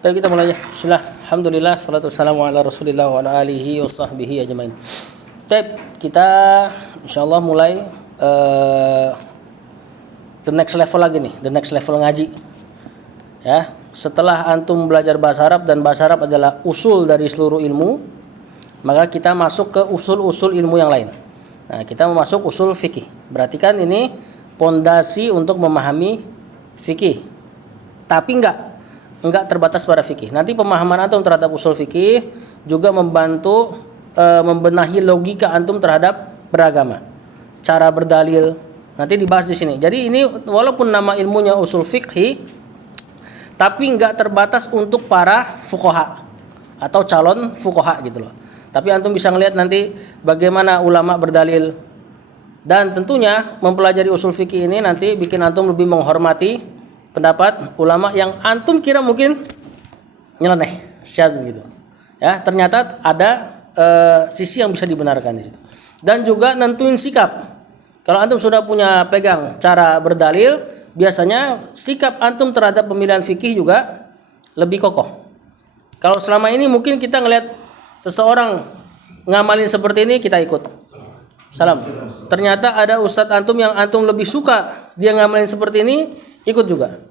Baik, kita mulai. Bismillah. Alhamdulillah, salatu wassalamu ala Rasulillah wa ala alihi wa sahbihi ajmain. Baik, kita insyaallah mulai the next level lagi nih, the next level ngaji. Ya, setelah antum belajar bahasa Arab dan bahasa Arab adalah usul dari seluruh ilmu, maka kita masuk ke usul-usul ilmu yang lain. Nah, kita masuk usul fikih. Berarti kan ini pondasi untuk memahami fikih. Tapi enggak terbatas pada fikih. Nanti pemahaman antum terhadap usul fikih juga membantu membenahi logika antum terhadap beragama. Cara berdalil nanti dibahas di sini. Jadi ini walaupun nama ilmunya usul fikih, tapi enggak terbatas untuk para fuqaha atau calon fuqaha gitu loh. Tapi antum bisa ngelihat nanti bagaimana ulama berdalil. Dan tentunya mempelajari usul fikih ini nanti bikin antum lebih menghormati pendapat ulama yang antum kira mungkin nyeleneh, syad gitu. Ya, ternyata ada sisi yang bisa dibenarkan di situ. Dan juga nentuin sikap. Kalau antum sudah punya pegang cara berdalil, biasanya sikap antum terhadap pemilihan fikih juga lebih kokoh. Kalau selama ini mungkin kita ngelihat seseorang ngamalin seperti ini, kita ikut. Salam. Ternyata ada ustadz antum yang antum lebih suka dia ngamalin seperti ini, ikut juga.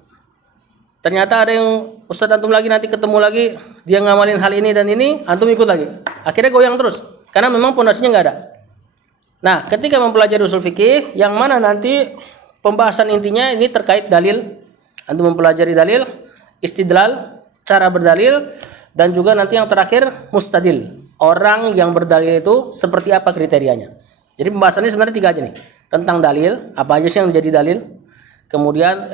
Ternyata ada yang ustadz antum lagi nanti ketemu lagi dia ngamalin hal ini dan ini, antum ikut lagi. Akhirnya goyang terus karena memang pondasinya nggak ada. Nah, ketika mempelajari usul fikih, yang mana nanti pembahasan intinya ini terkait dalil. Antum mempelajari dalil, istidlal, cara berdalil, dan juga nanti yang terakhir mustadil. Orang yang berdalil itu seperti apa kriterianya. Jadi pembahasannya sebenarnya 3 aja nih. Tentang dalil, apa aja sih yang menjadi dalil. Kemudian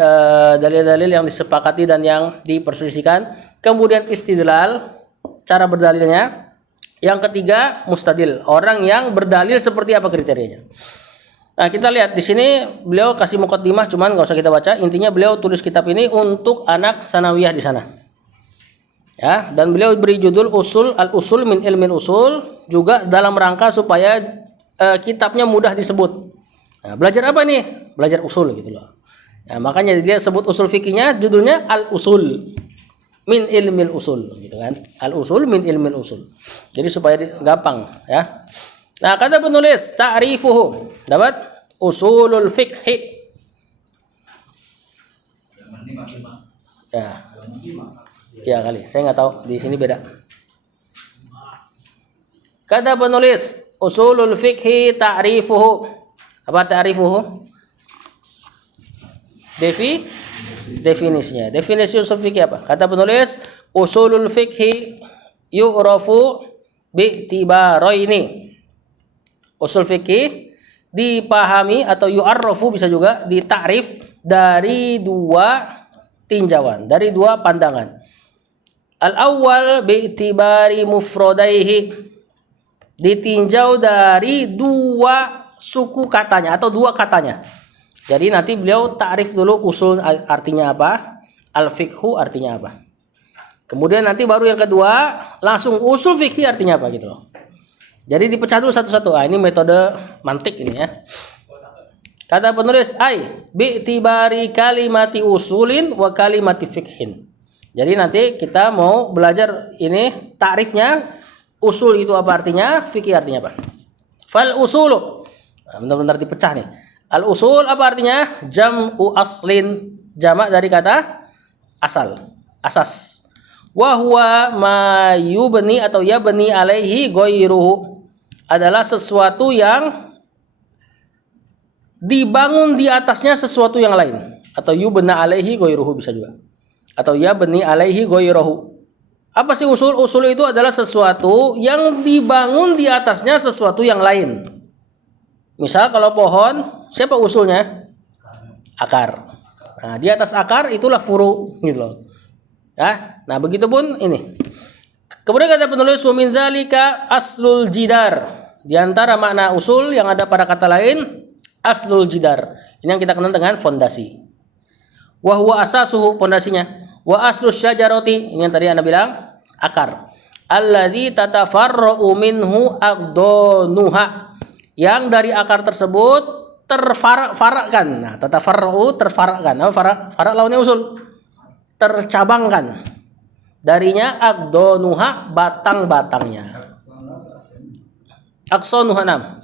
dalil-dalil yang disepakati dan yang diperselisihkan. Kemudian istidlal, cara berdalilnya. Yang ketiga mustadil, orang yang berdalil seperti apa kriterianya. Nah, kita lihat di sini beliau kasih muqaddimah, cuman nggak usah kita baca. Intinya beliau tulis kitab ini untuk anak sanawiyah di sana. Ya, dan beliau beri judul Al-Usul min Ilmin Usul, juga dalam rangka supaya kitabnya mudah disebut. Nah, belajar apa nih? Belajar usul gitu loh. Nah, makanya dia sebut usul fikihnya judulnya Al-Usul min Ilmin Usul gitu kan. Al-Usul min Ilmin Usul. Jadi supaya gampang ya. Nah, kata penulis ta'rifuhu. Dapat usulul fikhi. Ya. Ya kali, saya nggak tahu di sini beda. Kata penulis usulul fikhi ta'rifuhu. Apa ta'rifuhu? Definisinya. Definisi usul fikih apa? Kata penulis usulul fikhi yu'rafu bi'tibaraini. Usul fikih dipahami atau yu'arrafu bisa juga ditakrif dari 2 tinjauan, dari 2 pandangan. Al-awwal bi'tibari mufradaihi, ditinjau dari 2 suku katanya atau 2 katanya. Jadi nanti beliau takrif dulu usul artinya apa, al-fiqhu artinya apa. Kemudian nanti baru yang kedua langsung usul fikih artinya apa gitu loh. Jadi dipecah dulu satu-satu. Ini metode mantik ini ya. Kata penulis bi'tibari kalimati usulin wa kalimati fikhin. Jadi nanti kita mau belajar ini takrifnya, usul itu apa artinya, fikih artinya apa. Fal usulu. Nah, benar-benar dipecah nih. Al usul apa artinya? Jam'u aslin, jamak dari kata asal, asas. Wa huwa ma yubni atau yabni alaihi ghairuhu, adalah sesuatu yang dibangun di atasnya sesuatu yang lain, atau yubna alaihi ghairuhu bisa juga. Atau yabni alaihi ghairuhu. Apa sih usul? Usul itu adalah sesuatu yang dibangun di atasnya sesuatu yang lain. Misal kalau pohon, siapa usulnya? Akar. Nah, di atas akar itulah furu gitu loh. Ya. Nah, begitupun ini. Kemudian kata penulis wa min zalika aslul jidar. Di antara makna usul yang ada pada kata lain aslul jidar. Ini yang kita kenal dengan fondasi. Wa huwa asasuhu, fondasinya. Wa aslus syajarati, ini yang tadi Anda bilang akar. Allazi tatafarra'u minhu aqdanuha, yang dari akar tersebut terfarak-farakkan. Nah, tatafarra'u terfarakkan. Apa farak? Farak lawannya usul. Tercabangkan. Darinya agdonuha batang-batangnya. Aksonuha nam.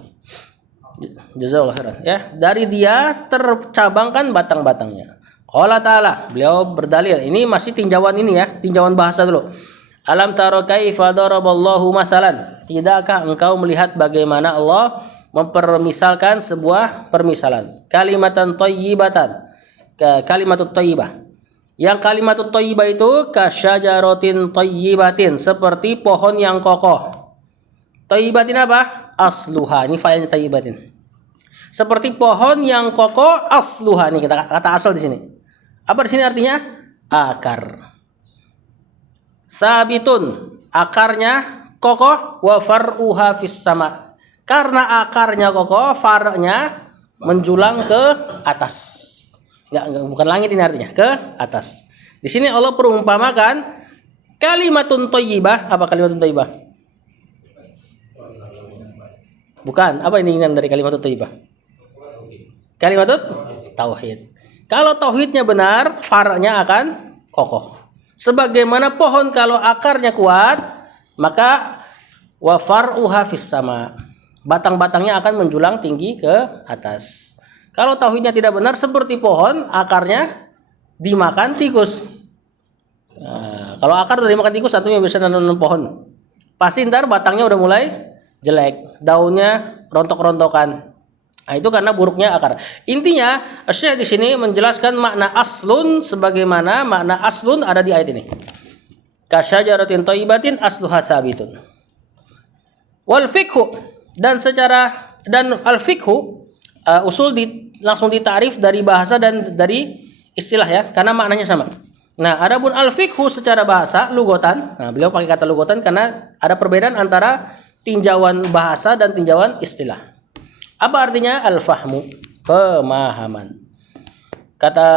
Jazakallahu khairan ya. Dari dia tercabangkan batang-batangnya. Qala ta'ala, beliau berdalil. Ini masih tinjauan ini ya, tinjauan bahasa dulu. Alam taro kaifa daraballahu mathalan. Tidakkah engkau melihat bagaimana Allah mempermisalkan sebuah permisalan? Kalimatan thayyibatan. Kalimatut thayyibah. Yang kalimatut thayyibah itu kasyajaratin thayyibatin, seperti pohon yang kokoh. Thayyibatin apa? Asluha. Ini failnya thayyibatin. Seperti pohon yang kokoh, asluha, ini kata asal di sini. Apa di sini artinya? Akar. Sabitun, akarnya kokoh, wa far'uha fis sama. Karena akarnya kokoh, far'nya menjulang ke atas. Enggak, bukan langit ini artinya, ke atas. Di sini Allah perumpamakan kalimatun thayyibah. Apa kalimatun thayyibah? Bukan, apa ini inginan dari kalimatun thayyibah? Kalimatut tauhid. Kalau tauhidnya benar, far'nya akan kokoh. Sebagaimana pohon kalau akarnya kuat, maka wa far'uha fis sama. Batang-batangnya akan menjulang tinggi ke atas. Kalau tauhidnya tidak benar, seperti pohon, akarnya dimakan tikus. Nah, kalau akar udah dimakan tikus, satunya bisa nanam pohon. Pasti ntar batangnya udah mulai jelek, daunnya rontok-rontokan. Nah, itu karena buruknya akar. Intinya, Syekh di sini menjelaskan makna aslun sebagaimana makna aslun ada di ayat ini. Kasyajaratin thayyibatin asluha sabitun. Wal fiqhu, dan al fiqhu usul langsung ditarif dari bahasa dan dari istilah ya, karena maknanya sama. Nah, adapun al fiqhu secara bahasa lugotan, nah beliau pakai kata lugotan karena ada perbedaan antara tinjauan bahasa dan tinjauan istilah. Apa artinya al-fahmu? Pemahaman. Kata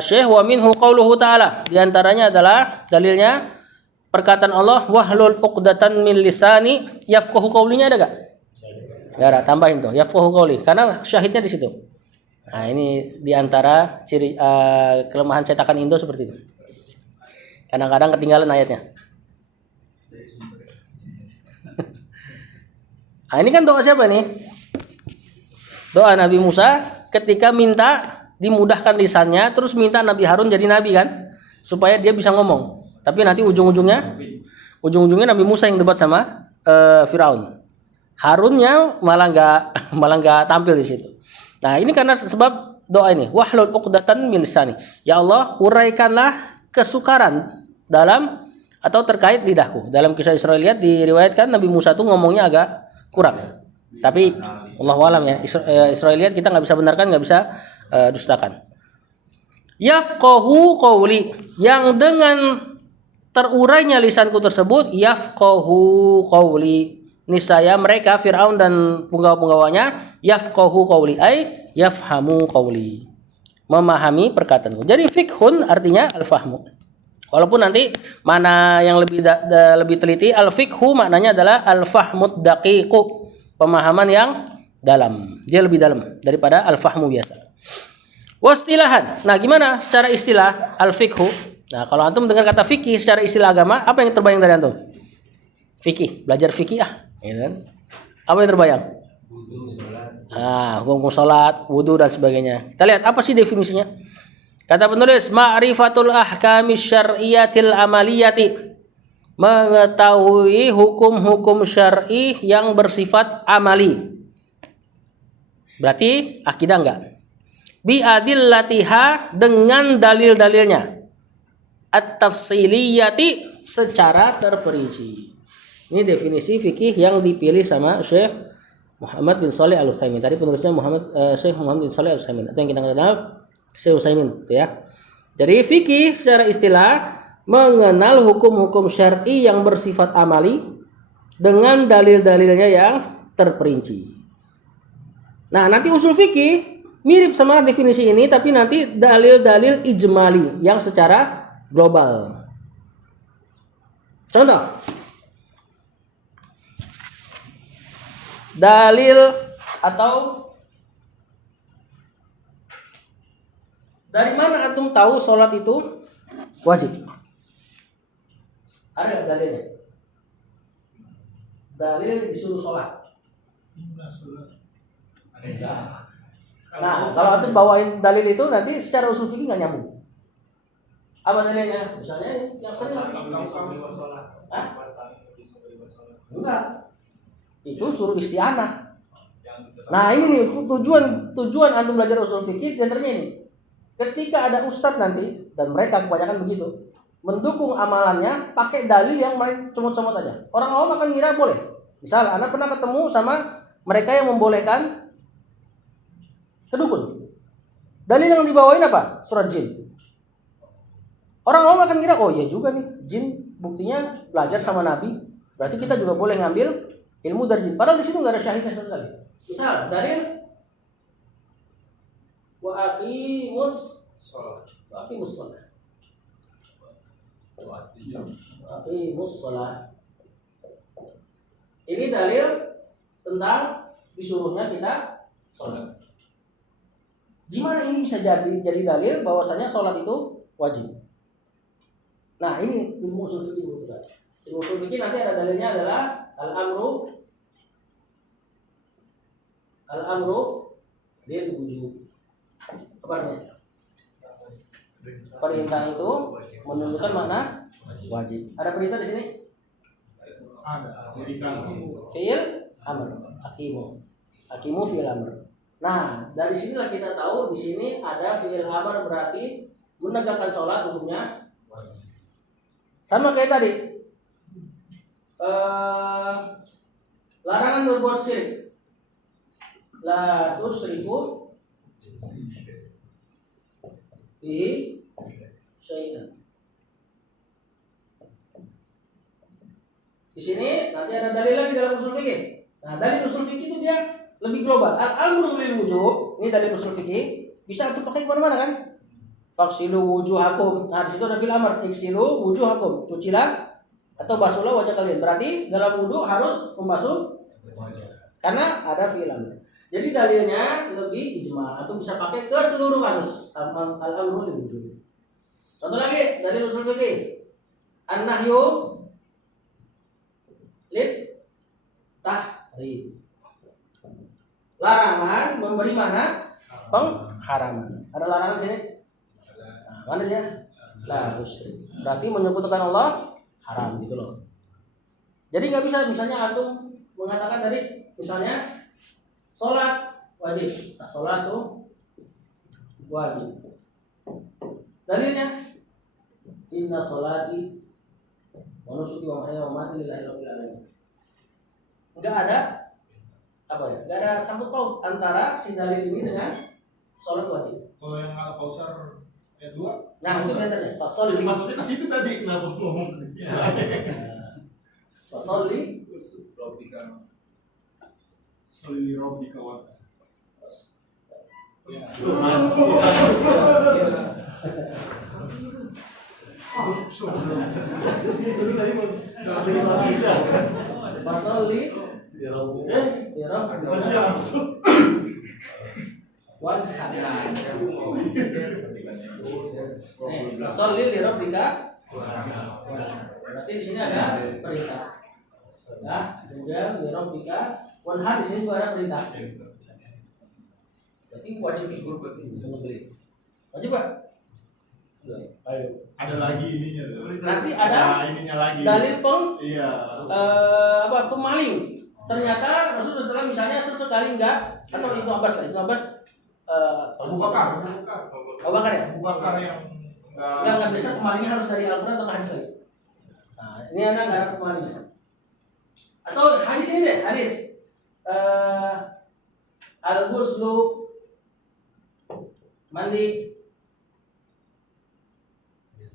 Syekh, wa minhu qauluhu ta'ala, di antaranya adalah dalilnya perkataan Allah, wahlul uqdatan min lisani yafqahu qawlinya, ada enggak? Enggak ada, tambahin tuh, yafqahu qawli, karena syahidnya di situ. Nah, ini di antara ciri kelemahan cetakan Indo seperti itu. Kadang-kadang ketinggalan ayatnya. Nah, ini kan doa siapa nih? Doa Nabi Musa ketika minta dimudahkan lisannya, terus minta Nabi Harun jadi nabi kan, supaya dia bisa ngomong. Tapi nanti ujung-ujungnya Nabi Musa yang debat sama Firaun. Harunnya malah nggak tampil di situ. Nah, ini karena sebab doa ini, wahlul uqdatan min lisani. Ya Allah, uraikanlah kesukaran dalam atau terkait lidahku. Dalam kisah Israiliyat diriwayatkan Nabi Musa tuh ngomongnya agak kurang. Tapi Allahu alam ya, Israiliyat kita nggak bisa benarkan, nggak bisa dustakan. Yafqahu qawli, yang dengan terurainya lisanku tersebut, yafqahu qawli, niscaya mereka Firaun dan penggawa-penggawanya yafqahu qawli ay yafhamu qawli, memahami perkataanku. Jadi fiqhun artinya al-fahmu. Walaupun nanti mana yang lebih teliti, al-fiqhu maknanya adalah al-fahmud daqiqu, pemahaman yang dalam. Dia lebih dalam daripada al-fahmu biasa. Wastilahan. Nah, gimana secara istilah al-fiqhu? Nah, kalau antum dengar kata fikih secara istilah agama, apa yang terbayang dari antum? Fikih, belajar fikih gitu kan? Apa yang terbayang? Hukum salat, wudu dan sebagainya. Kita lihat apa sih definisinya? Kata penulis, ma'rifatul ahkami syar'iyatil amaliyati, mengetahui hukum-hukum syar'i yang bersifat amali. Berarti akidah enggak? Bi adillatiha, dengan dalil-dalilnya. At-tafsiliyati, secara terperinci. Ini definisi fikih yang dipilih sama Syekh Muhammad bin Shalih Al-Utsaimin. Tadi penulisnya Syekh Muhammad bin Shalih Al-Utsaimin, atau yang kita kenal Syekh Utsaimin, gitu ya. Jadi fikih secara istilah mengenal hukum-hukum syar'i yang bersifat amali dengan dalil-dalilnya yang terperinci. Nah, nanti usul fikih mirip sama definisi ini, tapi nanti dalil-dalil ijmali yang secara global. Contoh, dalil atau dari mana antum tahu sholat itu wajib? Ada nggak dalilnya? Dalil disuruh sholat. Nah, kalau antum bawain dalil itu nanti secara usul fikih nggak nyambung. Apa dalilnya? Misalnya yang sering. Enggak. Itu suruh isti'anah. Nah, ini nih tujuan antum belajar usul fikih dan ini. Ketika ada ustadz nanti dan mereka kebanyakan begitu, mendukung amalannya pakai dalil yang main comot-comot aja. Orang awam akan ngira boleh. Misal, Anda pernah ketemu sama mereka yang membolehkan kedukun. Dalil yang dibawain apa? Surat jin. Orang awam akan kira, oh iya juga nih, jin buktinya belajar sama Nabi. Berarti kita juga boleh ngambil ilmu dari jin. Padahal di situ nggak ada syahidnya sama sekali. Misal, dalil wa aqimus shalah. Aqimus shalah. Ini dalil tentang disuruhnya kita sholat. Di mana ini bisa jadi dalil bahwasanya sholat itu wajib. Nah, ini ilmu usul fikih bukan. Ilmu usul fikih nanti ada dalilnya adalah al-amru lil wujub. Apa artinya? Perintah itu menunjukkan makna wajib. Ada perintah di sini? Ada. Fi'il amr. Hakimu fi'il amr. Nah, dari sinilah kita tahu di sini ada fi'il amr berarti menegakkan sholat hukumnya sama kayak tadi. Larangan berbuat syirik. La tusyriku bihi syai'an. Di sini nanti ada dalil lagi dalam usul fikih. Nah, dalil usul fikih itu dia lebih global. Al-amru lil wujub, ini dalil usul fikih, bisa untuk pakai kemana-mana kan? Faksilu wujuhakum. Nah, di situ ada fil amr, iksilu wujuhakum. Cucilah atau basuhlah wajah kalian. Berarti dalam wudu harus membasuh wajah. Karena ada fil amr. Jadi dalilnya lebih ijma atau bisa pakai ke seluruh kasus. Al-amru lil wujub. Contoh lagi dalil usul fikih. An-nahyu lid tahrim. Larangan memberi mana? Pengharaman. Ada larangan di sini? Nah, mana dia? La tusyrik. Berarti menyebutkan Allah haram gitu loh. Jadi nggak bisa misalnya antum mengatakan tadi misalnya sholat wajib. Sholat tuh wajib. Dalilnya inna sholati wa nusuki wa mahyaya wa mamati lillahi rabbil alamin. Enggak ada apa ya? Enggak ada sangkut paut antara si dalil ini dengan sholat wajib. Kalau yang ala pausar ayat 2. Nah, itu kelihatannya. Fasholli. Maksudnya ke situ tadi kenapa ngomong? Fasholli Sholli rabbika wa Fasholli Fasholli li rabbika. Berarti di sini ada perintah. Nah, kemudian li rabbika wanhar di sini juga ada perintah. Berarti wajib membeli. Wajib Pak? Ayo. ada lagi ininya. Nanti ada ininya lagi. dalil Iya. pemaling. Ternyata Rasulullah SAW misalnya sesekali enggak atau Ibnu Abbas Abu Bakar ya? Abu Bakar yang enggak bisa pemalingnya harus dari Al-Quran atau hadis lagi. Nah, ini anak enggak ada pemalingnya. Atau hadis ini deh, hadis al-ghuslu mandi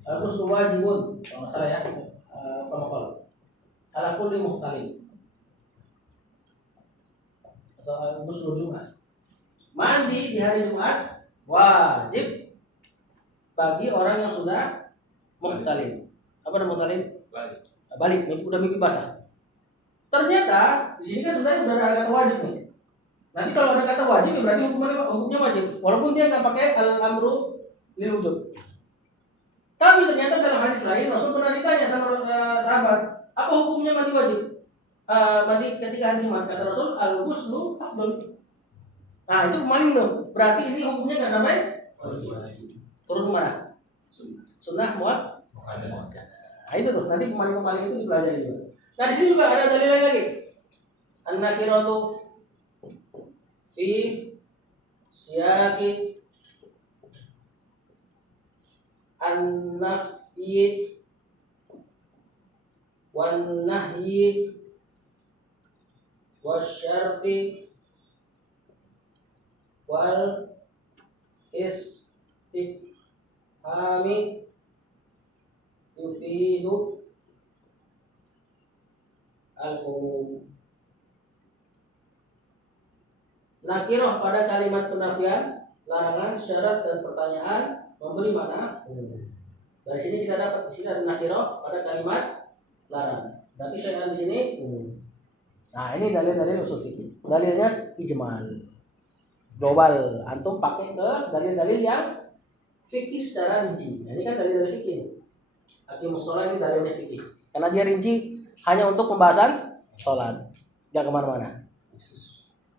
al-ghuslu wajibun kalau nggak salah ya, kalau ala kulli muhtalim atau al-ghuslu Jumat. Mandi di hari Jumat wajib bagi orang yang sudah muhtalim. Apa namanya muhtalim? Balik, udah mimpi basah. Ternyata di sini kan sebenarnya udah ada kata wajib nih. Nanti kalau ada kata wajib ya berarti hukumnya wajib, walaupun dia nggak pakai al-amru lil wujub. Tapi ternyata dalam hadis lain Rasul pernah ditanya sama hukumnya mandi wajib? Mandi ketika hari Jumat, kata Rasul, al-ghuslu afdal. Nah itu mandi loh. Berarti ini hukumnya nggak sampai turun kemana? Sunnah muat. Nah itu tuh nanti kemarin itu dipelajari juga. Nah di sini juga ada dalil lain lagi. An-nakiratu fi siyaqi an-nafyi wan nahyi wasyarti wal istifhami yufidu al-umum. Nakirah pada kalimat penafian, larangan, syarat dan pertanyaan memberi makna umum. Dari sini kita dapat di sini ada nakirah pada kalimat larangan. Berarti syai'an di sini umum. Nah, ini dalil-dalil usul fikih. Dalilnya ijmal. Global. Antum pakai ke dalil-dalil yang fikih secara rinci. Nah, ini kan dalil-dalil fikih. Aqimus shalah ini dalilnya fikih. Karena dia rinci hanya untuk pembahasan sholat, nggak kemana-mana.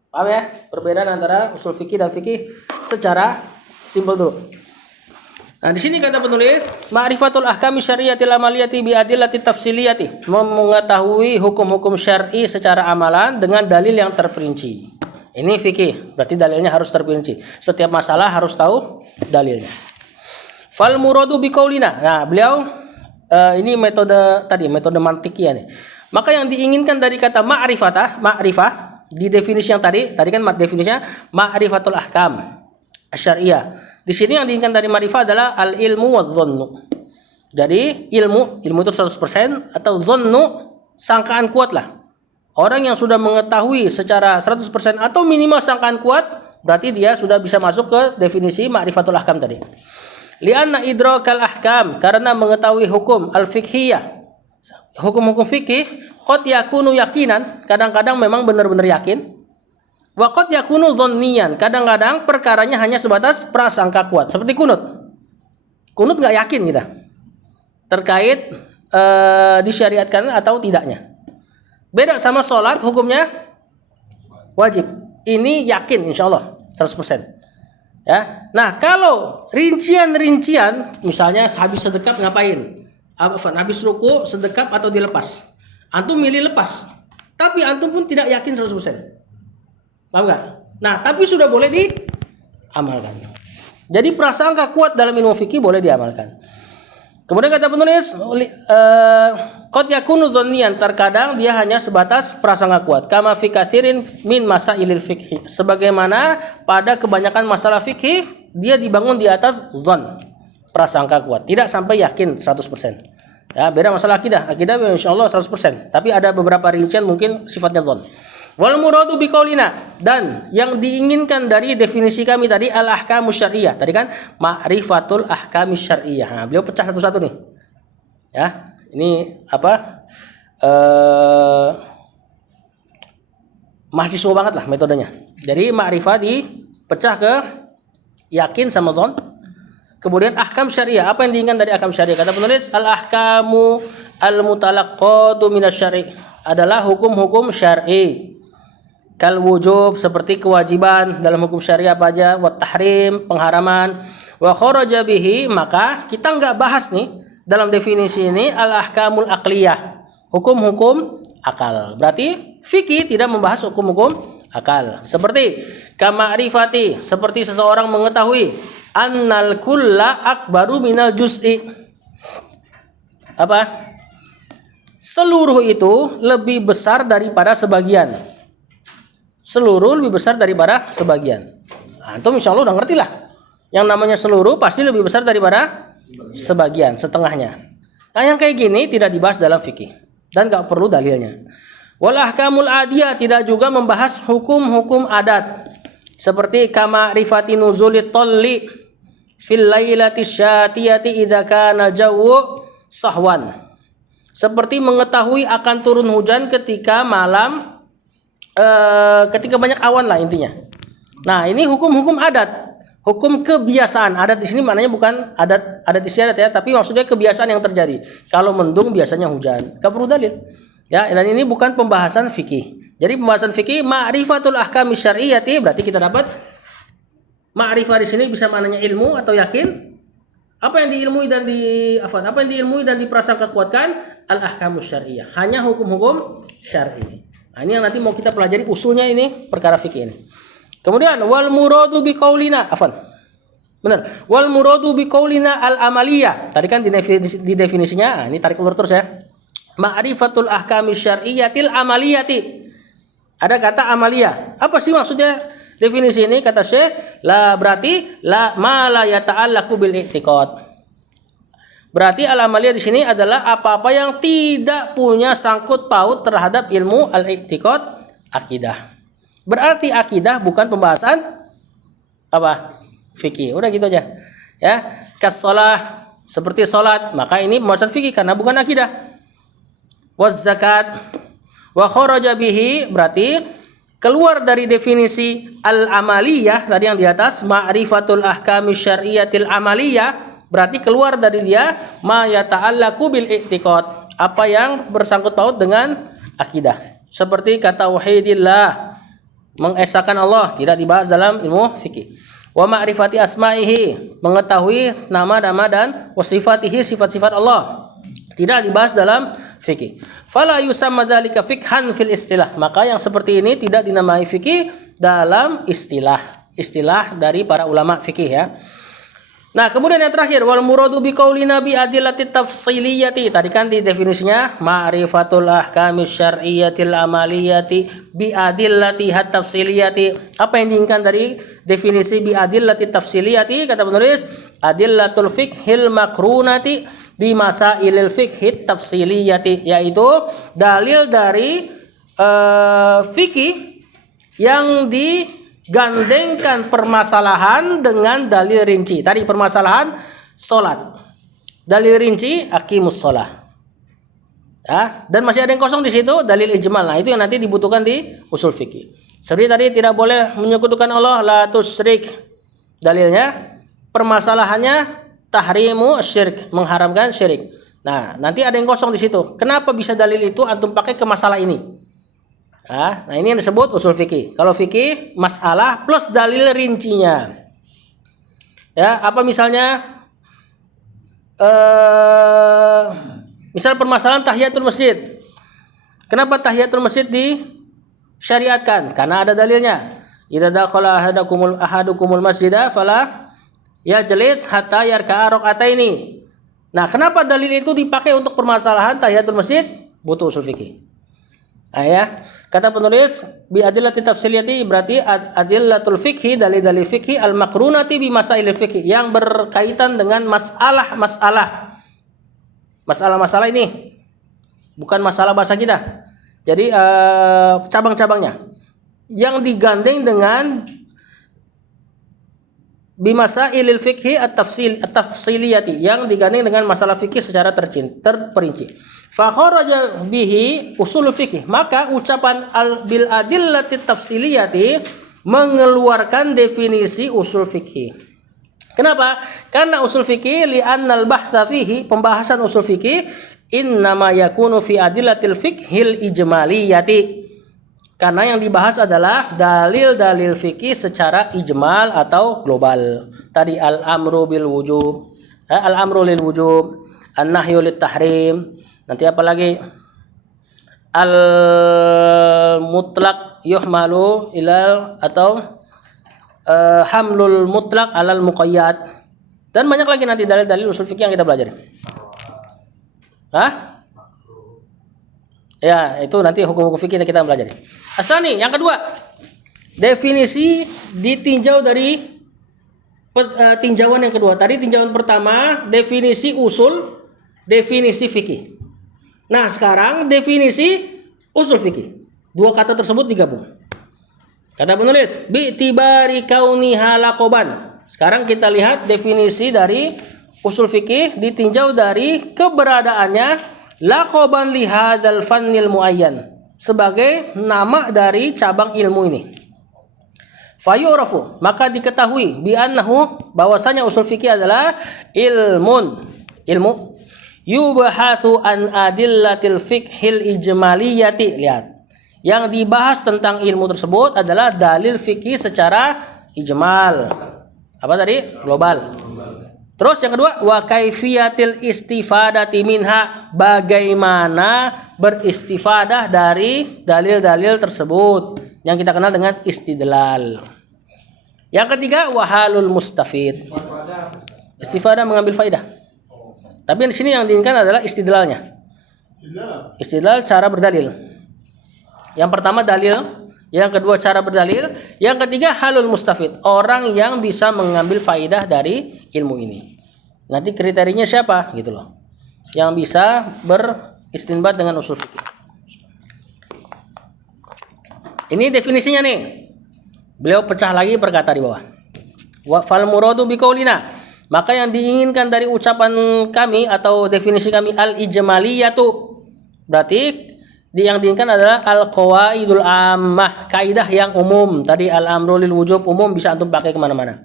Paham ya? Perbedaan antara usul fikih dan fikih secara simpel dulu. Nah, di sini kata penulis, ma'rifatul ahkami syariatil amaliyati bi adillati tafsiliyati, mengetahui hukum-hukum syar'i secara amalan dengan dalil yang terperinci. Ini fikih, berarti dalilnya harus terperinci. Setiap masalah harus tahu dalilnya. Fal muradu biqaulina. Nah, beliau ini metode mantikiyah nih. Maka yang diinginkan dari kata ma'rifah di definisi yang tadi kan definisinya ma'rifatul ahkam syariah. Di sini yang diinginkan dari ma'rifah adalah al-ilmu waz-zannu. Jadi ilmu itu 100% atau zannu sangkaan kuat lah. Orang yang sudah mengetahui secara 100% atau minimal sangkaan kuat, berarti dia sudah bisa masuk ke definisi ma'rifatul ahkam tadi. Lianna idrakal ahkam, karena mengetahui hukum al-fiqhiyah, hukum-hukum fikih, qad yakunu yakinan, kadang-kadang memang benar-benar yakin. Wa qad yakunu dhanniyan, kadang-kadang perkaranya hanya sebatas prasangka kuat. Seperti kunut. Kunut enggak yakin kita terkait disyariatkan atau tidaknya. Beda sama sholat, hukumnya wajib. Ini yakin insyaallah 100%. Ya. Nah, kalau rincian-rincian, misalnya habis sedekap ngapain? Habis ruku, sedekap atau dilepas. Antum milih lepas. Tapi antum pun tidak yakin 100%. Paham enggak? Nah, tapi sudah boleh diamalkan. Jadi prasangka kuat dalam ilmu fikih boleh diamalkan. Kemudian kata penulis, qad yakunu dhanniyan, terkadang dia hanya sebatas prasangka kuat. Kama fi katsirin min masailil fikhi. Sebagaimana pada kebanyakan masalah fikih dia dibangun di atas dzan, prasangka kuat, tidak sampai yakin 100%. Ya, beda masalah akidah. Akidah insyaallah 100%, tapi ada beberapa rincian mungkin sifatnya dzan. Wal muradu biqaulina, dan yang diinginkan dari definisi kami tadi al-ahkamus syar'iyyah. Tadi kan ma'rifatul ahkamis syar'iyyah. Nah, beliau pecah satu-satu nih. Ya, ini apa? Mahasiswa banget lah metodenya. Jadi ma'rifah dipecah ke yakin sama dzan. Kemudian ahkam syariah. Apa yang diinginkan dari ahkam syariah? Kata penulis, al-ahkamu al-mutalaqqatu minasyari' adalah hukum-hukum syar'i. Kal wujub, seperti kewajiban dalam hukum syariah apa aja, wa tahrim, pengharaman, wa kharaja bihi, maka kita enggak bahas nih dalam definisi ini al-ahkamul aqliyah, hukum-hukum akal. Berarti fikih tidak membahas hukum-hukum akal. Seperti kama'rifati, seperti seseorang mengetahui annal kulla akbaru minal juz'i. Apa? Seluruh itu lebih besar daripada sebagian. Seluruh lebih besar daripada sebagian. Antum insyaallah udah ngerti lah. Yang namanya seluruh pasti lebih besar daripada sebagian, setengahnya. Nah, yang kayak gini tidak dibahas dalam fikih dan enggak perlu dalilnya. Wal ahkamul adiyah, tidak juga membahas hukum-hukum adat. Seperti kama rifati nuzulit talli fil lailati syatiyati idza kana jawu sahwan. Seperti mengetahui akan turun hujan ketika malam, ketika banyak awan lah intinya. Nah, ini hukum-hukum adat. Hukum kebiasaan. Adat di sini maknanya bukan adat istiadat ya, tapi maksudnya kebiasaan yang terjadi. Kalau mendung biasanya hujan. Enggak perlu dalil. Ya, dan ini bukan pembahasan fikih. Jadi pembahasan fikih ma'rifatul ahkam syar'iyyati, berarti kita dapat ma'rifah di sini bisa maknanya ilmu atau yakin. Apa yang diilmui dan diprasangka kuatkan al ahkamus syar'iyyah. Hanya hukum-hukum syar'i. Nah, ini yang nanti mau kita pelajari usulnya ini perkara fikih ini. Kemudian wal muradu biqaulina benar. Wal muradu biqaulina al amaliyah. Tadi kan di definisinya, ini tarik ulur terus ya. Ma'rifatul ahkami syar'iyyatil amaliyati. Ada kata amaliyah. Apa sih maksudnya definisi ini? Kata Syekh, berarti ma la yata'allaqu bil i'tiqad. Berarti al amaliyah di sini adalah apa-apa yang tidak punya sangkut paut terhadap ilmu al i'tiqad, akidah. Berarti akidah bukan pembahasan apa? Fikih. Udah gitu aja. Ya, kas-shalah seperti salat, maka ini pembahasan fikih karena bukan akidah. Waz zakat wa kharaja bihi, berarti keluar dari definisi al-amaliyah tadi yang di atas, ma'rifatul ahkami syar'iyyatil amaliyah, berarti keluar dari dia ma yata'allaqu bil i'tiqad, apa yang bersangkut paut dengan akidah. Seperti kata tauhidillah, mengesahkan Allah, tidak dibahas dalam ilmu fikih. Wa ma'rifati asma'ihi, mengetahui nama-nama dan wasifatihi, sifat-sifat Allah, tidak dibahas dalam fikih. Fala yusamma dzalika fikhan fil istilah. Maka yang seperti ini tidak dinamai fikih dalam istilah dari para ulama fikih ya. Nah, kemudian yang terakhir wal muradu biqaulina bi adillatit tafsiliyati. Tadi kan di definisinya ma'rifatul ahkami syar'iyyatil amaliyati bi adillati hat tafsiliyati. Apa yang diinginkan dari definisi bi adillati tafsiliyati? Kata penulis, adillatul fiqhil makrunati bi masailil fiqhit tafsiliyati, yaitu dalil dari fikih yang digandengkan permasalahan dengan dalil rinci. Tadi permasalahan salat, dalil rinci aqimus shalah. Ya, dan masih ada yang kosong di situ, dalil ijmal. Nah, itu yang nanti dibutuhkan di usul fikih. Seperti tadi tidak boleh menyekutukan Allah, la tusyrik. Dalilnya, permasalahannya tahrimu syirik, mengharamkan syirik. Nah, nanti ada yang kosong di situ. Kenapa bisa dalil itu antum pakai ke masalah ini? Nah, ini yang disebut usul fikih. Kalau fikih, masalah plus dalil rincinya. Ya, apa misalnya? Misal permasalahan tahiyatul masjid. Kenapa tahiyatul masjid disyariatkan? Karena ada dalilnya. Idza dakhala ahadukumul masjidah fala yajlis hatta yarka'a raka'ataini. Nah, kenapa dalil itu dipakai untuk permasalahan tahiyatul masjid? Butuh usul fikih. Nah, ya. Kata penulis bi adillati tafsiliyati, berarti adillatul fikhi, dalil-dalil fikhi al makrunati bi masailil fikhi, yang berkaitan dengan masalah-masalah ini. Bukan masalah bahasa kita. Jadi cabang-cabangnya yang digandeng dengan bimasailil fikhi at-tafsiliyati, yang digandeng dengan masalah fikih secara terperinci. Fa kharaja bihi usul fikih, maka ucapan bil adillati tafsiliyati mengeluarkan definisi usul fikih. Kenapa? Karena usul fikih li'annal bahsa fihi, pembahasan usul fikih innama yakunu fi adillatil fikhil ijmaliyati. Karena yang dibahas adalah dalil-dalil fikih secara ijmal atau global. Tadi al-amru bil wujub, al-amru lil wujub, an-nahyu lit tahrim. Nanti apa lagi? Al-mutlaq yuhmalu ilal atau hamlul mutlaq alal muqayyad. Dan banyak lagi nanti dalil-dalil usul fikih yang kita pelajari. Ya, itu nanti hukum-hukum fikih yang kita pelajari. Asani, yang kedua, definisi ditinjau dari tinjauan yang kedua. Tadi tinjauan pertama definisi usul, definisi fikih. Nah, sekarang definisi usul fikih. Dua kata tersebut digabung. Kata penulis, bi'tibari kauniha laqaban. Sekarang kita lihat definisi dari usul fikih ditinjau dari keberadaannya laqaban li hadzal fannil muayyan, sebagai nama dari cabang ilmu ini. Fayurafu, maka diketahui bi annahu, bahwasanya usul fikih adalah ilmu yubahatsu an adillatil fiqhil ijmaliyati. Lihat, yang dibahas tentang ilmu tersebut adalah dalil fikih secara ijmal. Apa tadi? Global. Terus yang kedua, wa kaifiyatil istifadati minha, bagaimana beristifadah dari dalil-dalil tersebut yang kita kenal dengan istidlal. Yang ketiga, wahalul mustafid, istifadah mengambil faidah. Tapi di sini yang diinginkan adalah istidlalnya. Istidlal cara berdalil. Yang pertama dalil, yang kedua cara berdalil, yang ketiga halul mustafid, orang yang bisa mengambil faidah dari ilmu ini. Nanti kriterianya siapa gitu loh, yang bisa beristinbat dengan usul fikih. Ini definisinya nih. Beliau pecah lagi berkata di bawah. Wa fal muradu biqaulina, maka yang diinginkan dari ucapan kami atau definisi kami al ijmaliyatu, berarti yang diinginkan adalah al qawaidul ammah, kaidah yang umum. Tadi al amru lil wujub umum, bisa antum pakai kemana-mana.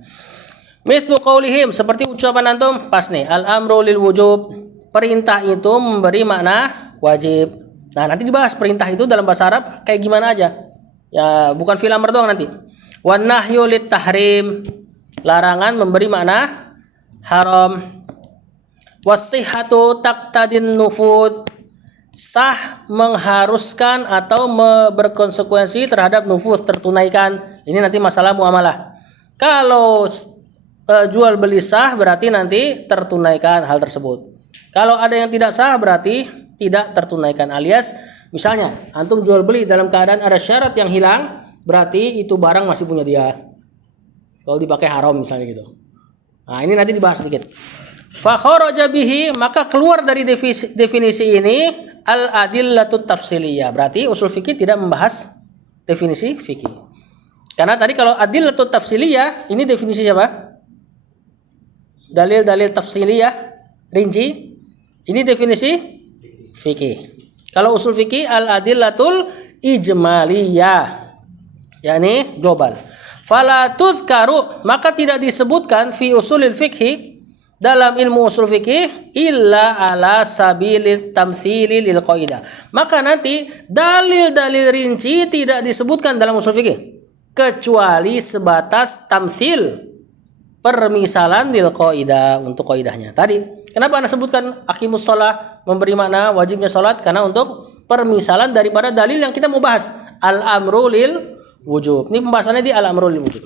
Mithlu qaulihim, seperti ucapan antum pas nih, al amru lil wujub, perintah itu memberi makna wajib. Nah, nanti dibahas perintah itu dalam bahasa Arab kayak gimana aja. Ya, bukan fil amr doang nanti. Wan nahyu lit tahrim, larangan memberi makna haram. Wasihhatu taqtadin nufuz, sah mengharuskan atau berkonsekuensi terhadap nufus, tertunaikan. Ini nanti masalah muamalah. Kalau jual beli sah, berarti nanti tertunaikan hal tersebut. Kalau ada yang tidak sah, berarti tidak tertunaikan. Alias misalnya antum jual beli dalam keadaan ada syarat yang hilang, berarti itu barang masih punya dia. Kalau dipakai haram misalnya gitu. Nah, ini nanti dibahas sedikit. Fa kharaja bihi, maka keluar dari definisi ini al-adillatut tafsiliyah. Berarti usul fikih tidak membahas definisi fikih. Karena tadi kalau adillatut tafsiliyah, ini definisi siapa? Dalil-dalil tafsiliyah rinci. Ini definisi fikih. Kalau usul fikih al-adillatul ijmaliyah, yakni global. Fala tuzkaru, maka tidak disebutkan fi usulil fikhi, dalam ilmu usul fikih, illa ala sabilit tamsili lil qaidah. Maka nanti dalil-dalil rinci tidak disebutkan dalam usul fikih kecuali sebatas tamsil, permisalan lil qaidah, untuk qaidahnya. Tadi kenapa Anda sebutkan aqimus shalah, memberi makna wajibnya salat? Karena untuk permisalan daripada dalil yang kita mau bahas, al amru lil wujub. Ini pembahasannya di al amru lil wujub.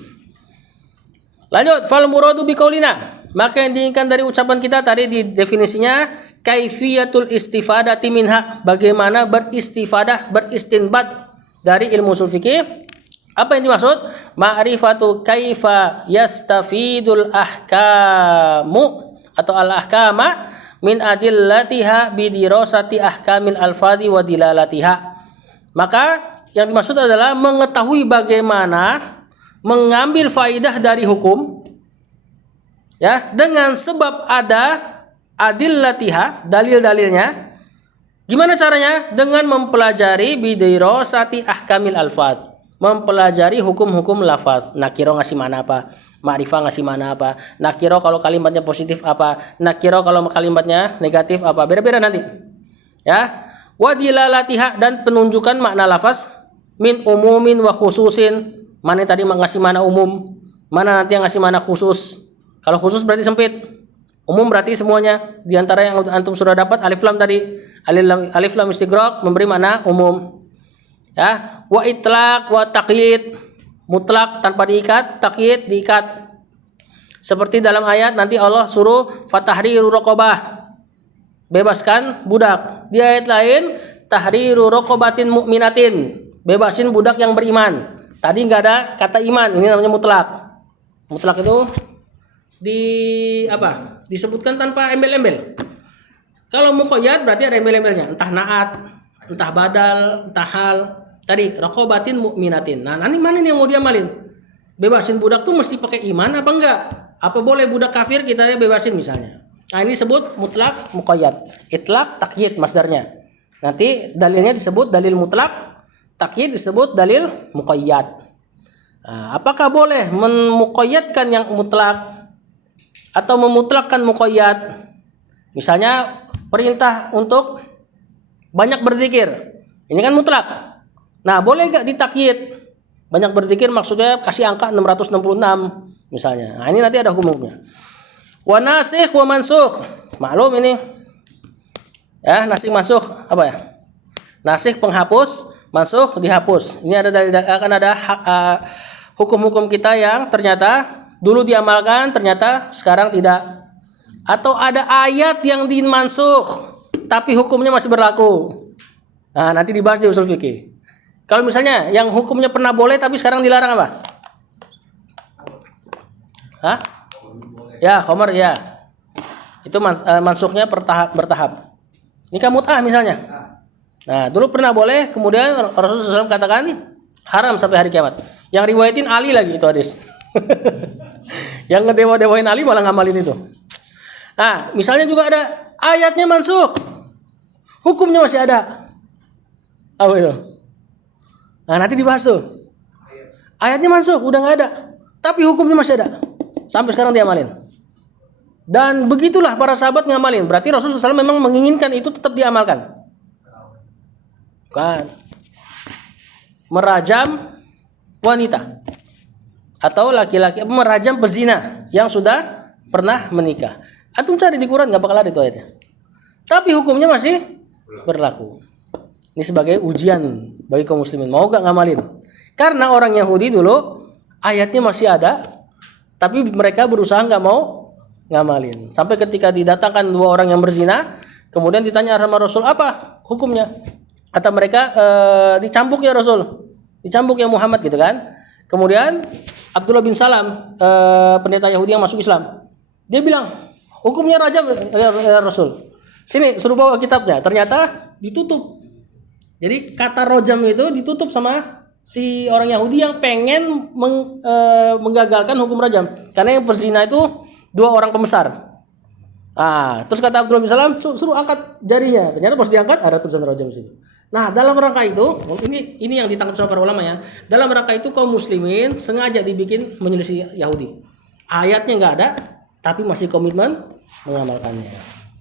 Lanjut, fal muradu biqaulina, maka yang diinginkan dari ucapan kita tadi di definisinya kaifiyatul istifadati minha, bagaimana beristifadah, beristinbat dari ilmu usul fikih. Apa yang dimaksud? Ma'rifatu kaifa yastafidul ahkamu atau al ahkama min adillatiha bidirasati ahkamil alfazi wa dilalatiha. Maka yang dimaksud adalah mengetahui bagaimana mengambil faidah dari hukum, ya, dengan sebab ada adillatiha, dalil-dalilnya. Gimana caranya? Dengan mempelajari bidirasati ahkamil alfaz, mempelajari hukum-hukum lafaz. Nakiro ngasih mana apa, ma'rifah ngasih mana apa, nakiro kalau kalimatnya positif apa, nakiro kalau kalimatnya negatif apa, beda-beda nanti, ya. Wa dilalatiha, dan penunjukan makna lafaz, min umumin wa khususin, mana tadi ngasih mana umum, mana nanti yang ngasih mana khusus. Kalau khusus berarti sempit, umum berarti semuanya. Di antara yang antum sudah dapat alif lam tadi, alif lam istighraq memberi makna umum, ya. Wa itlaq wa taqyid, mutlak tanpa diikat, taqyid diikat. Seperti dalam ayat nanti Allah suruh fatahriru raqabah, bebaskan budak. Di ayat lain tahriru raqabatin mu'minatin, bebasin budak yang beriman. Tadi nggak ada kata iman, ini namanya mutlak. Mutlak itu disebutkan tanpa embel-embel. Kalau muqayyad berarti ada embel-embelnya, entah naat, entah badal, entah hal. Tadi raqabatin mu'minatin. Nah, nanti mana nih yang mau diamalin? Bebasin budak tuh mesti pakai iman apa enggak? Apa boleh budak kafir kita bebasin misalnya? Nah, ini disebut mutlak, muqayyad. Itlaq, taqyid masdarnya. Nanti dalilnya disebut dalil mutlak, taqyid disebut dalil muqayyad. Apakah boleh memuqayyadkan yang mutlak atau memutlakkan muqayyad? Misalnya perintah untuk banyak berzikir. Ini kan mutlak. Nah, boleh enggak ditakyid? Banyak berzikir maksudnya kasih angka 666 misalnya. Nah, ini nanti ada hukumnya. Wa nasikh wa mansukh. Maklum ini. Ya, nasikh mansukh apa ya? Nasikh penghapus, mansukh dihapus. Ini ada akan ada hukum-hukum kita yang ternyata dulu diamalkan, ternyata sekarang tidak. Atau ada ayat yang dimansukh tapi hukumnya masih berlaku. Nah, nanti dibahas di usul fikih. Kalau misalnya yang hukumnya pernah boleh tapi sekarang dilarang apa? Hah? Ya, khamar ya. Itu mansukhnya bertahap. Nikah mut'ah misalnya. Nah, dulu pernah boleh, kemudian Rasulullah SAW katakan haram sampai hari kiamat. Yang riwayatin Ali lagi itu hadis. Yang ngedewa-dewain Ali malah ngamalin itu. Nah, misalnya juga ada ayatnya mansukh. Hukumnya masih ada. Apa itu? Nah, nanti dibahas tuh. Ayatnya mansukh, udah nggak ada. Tapi hukumnya masih ada. Sampai sekarang diamalin. Dan begitulah para sahabat ngamalin. Berarti Rasulullah SAW memang menginginkan itu tetap diamalkan. Bukan. Merajam wanita. Atau laki-laki merajam pezina yang sudah pernah menikah. Antum cari di Quran nggak bakal ada itu ayatnya. Tapi hukumnya masih berlaku. Ini sebagai ujian bagi kaum muslimin. Mau gak ngamalin? Karena orang Yahudi dulu ayatnya masih ada, tapi mereka berusaha nggak mau ngamalin. Sampai ketika didatangkan dua orang yang berzina, kemudian ditanya sama Rasul apa hukumnya? Kata mereka dicambuk ya Rasul, dicambuk ya Muhammad gitu kan. Kemudian Abdullah bin Salam pendeta Yahudi yang masuk Islam, dia bilang hukumnya rajam ya Rasul. Sini suruh bawa kitabnya. Ternyata ditutup. Jadi kata rojam itu ditutup sama si orang Yahudi yang pengen menggagalkan hukum rajam. Karena yang perzina itu dua orang pembesar. Terus kata Abdullah bin Salam, suruh angkat jarinya. Ternyata pas diangkat ada tulisan rojam di situ. Nah, dalam rangka itu, ini yang ditangkap sama para ulama ya. Dalam rangka itu kaum muslimin sengaja dibikin menyelisih Yahudi. Ayatnya nggak ada, tapi masih komitmen mengamalkannya.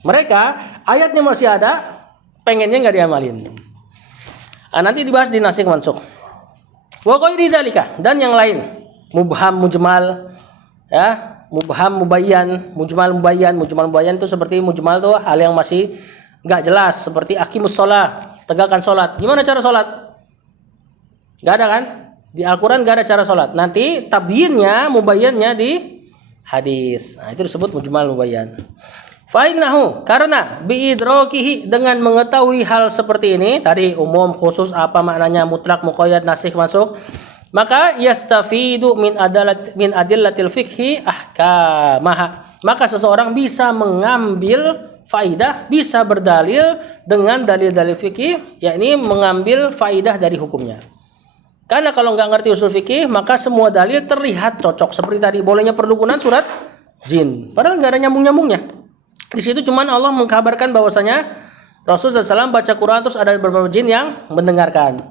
Mereka ayatnya masih ada, pengennya nggak diamalin. Nanti dibahas di nasikh mansukh. Wa ghairi dzalika, dan yang lain. Mubham, mujmal, ya, mubham, mubayyan, mujmal, mubayyan. Mujmal, mubayyan itu seperti mujmal tuh hal yang masih enggak jelas, seperti aqimus shalah, tegakkan salat. Gimana cara salat? Enggak ada kan? Di Al-Qur'an enggak ada cara salat. Nanti tabyinnya, mubayyannya di hadis. Nah, itu disebut mujmal, mubayyan. Fa'innahu, karena biidrakihi, dengan mengetahui hal seperti ini, tadi umum, khusus, apa maknanya, mutlak, muqayyad, nasikh, mansukh, maka yastafidu min adillatil fikhi ahkamaha. Maka seseorang bisa mengambil faidah, bisa berdalil dengan dalil-dalil fikih, yakni mengambil faidah dari hukumnya. Karena kalau nggak ngerti usul fikih, maka semua dalil terlihat cocok. Seperti tadi, bolehnya perdukunan surat jin, padahal nggak ada nyambung-nyambungnya. Di situ cuman Allah mengkabarkan bahwasanya Rasulullah SAW baca Quran terus ada beberapa jin yang mendengarkan.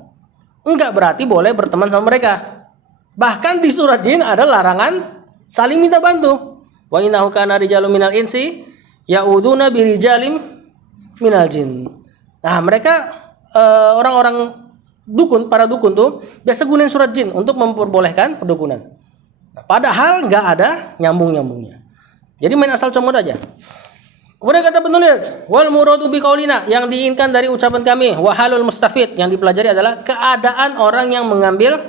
Enggak berarti boleh berteman sama mereka. Bahkan di surat jin ada larangan saling minta bantu. Wa innahu kana rijalun minal insi ya'udzuuna birijalim minal jin. Nah, mereka orang-orang dukun, para dukun tuh biasa gunain surat jin untuk memperbolehkan perdukunan. Nah, padahal enggak ada nyambung-nyambungnya. Jadi main asal comot aja. Kemudian kata penulis, wal muradu biqaulina, yang diinginkan dari ucapan kami, wahalul mustafid, yang dipelajari adalah keadaan orang yang mengambil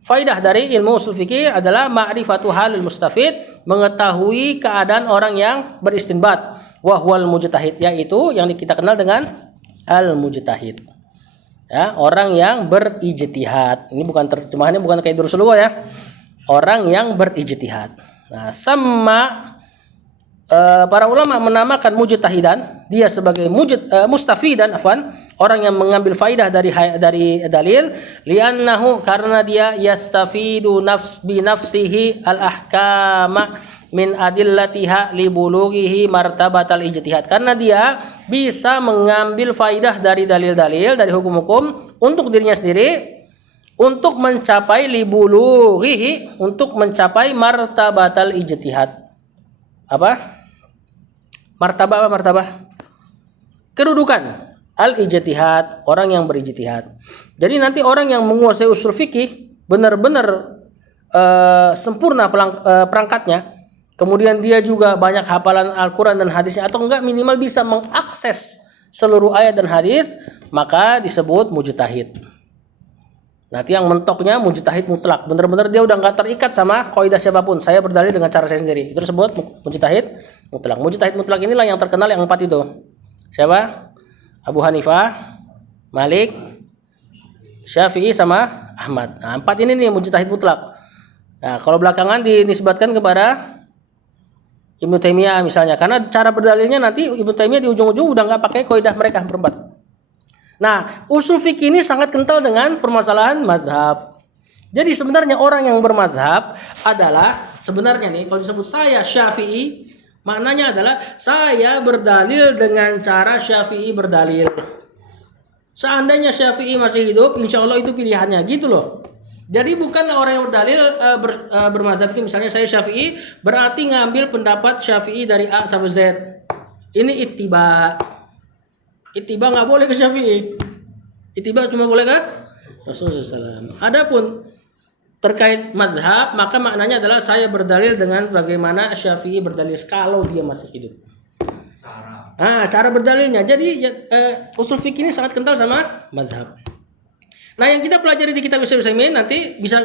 faidah dari ilmu usul fikih adalah ma'rifatu halul mustafid, mengetahui keadaan orang yang beristinbat, wa huwal mujtahid, yaitu yang kita kenal dengan al mujtahid. Ya, orang yang berijtihad. Ini bukan terjemahannya bukan kayak Durus Luwa ya. Orang yang berijtihad. Nah, sama para ulama menamakan mujtahidan dia sebagai mustafidan, orang yang mengambil faidah dari dalil, li'annahu, karena dia yastafidu bi nafsihi al ahkama min adillatiha li bulughihi martabatal ijtihad, karena dia bisa mengambil faidah dari dalil-dalil, dari hukum-hukum untuk dirinya sendiri, untuk mencapai libulughihi, untuk mencapai martabatal ijtihad. Apa? Martabah. Kedudukan al-ijtihad, orang yang berijtihad. Jadi nanti orang yang menguasai usul fikih benar-benar sempurna perangkatnya, kemudian dia juga banyak hafalan Al-Quran dan hadisnya, atau enggak minimal bisa mengakses seluruh ayat dan hadis, maka disebut mujtahid. Nanti yang mentoknya mujtahid mutlak, benar-benar dia udah nggak terikat sama kaidah siapapun, saya berdalil dengan cara saya sendiri, itu disebut mujtahid mutlak. Mujtahid mutlak inilah yang terkenal yang 4 itu. Siapa? Abu Hanifah, Malik, Syafi'i sama Ahmad. Nah, 4 ini nih mujtahid mutlak. Nah, kalau belakangan dinisbatkan kepada Ibnu Taimiyah misalnya, karena cara berdalilnya nanti Ibnu Taimiyah di ujung-ujung udah nggak pakai kaidah mereka berempat. Nah, usul fikih ini sangat kental dengan permasalahan mazhab. Jadi sebenarnya orang yang bermazhab adalah sebenarnya nih, kalau disebut saya Syafi'i, maknanya adalah saya berdalil dengan cara Syafi'i berdalil. Seandainya Syafi'i masih hidup, insya Allah itu pilihannya, gitu loh. Jadi bukanlah orang yang berdalil bermazhab itu, misalnya saya Syafi'i, berarti ngambil pendapat Syafi'i dari A sampai Z. Ini ittiba. Ittiba nggak boleh ke Syafi'i. Ittiba cuma boleh ke Rasulullah SAW. Adapun terkait mazhab, maka maknanya adalah saya berdalil dengan bagaimana Syafi'i berdalil kalau dia masih hidup. Cara berdalilnya. Jadi usul fikih ini sangat kental sama mazhab. Nah, yang kita pelajari di kitab Syekh Utsaimin nanti bisa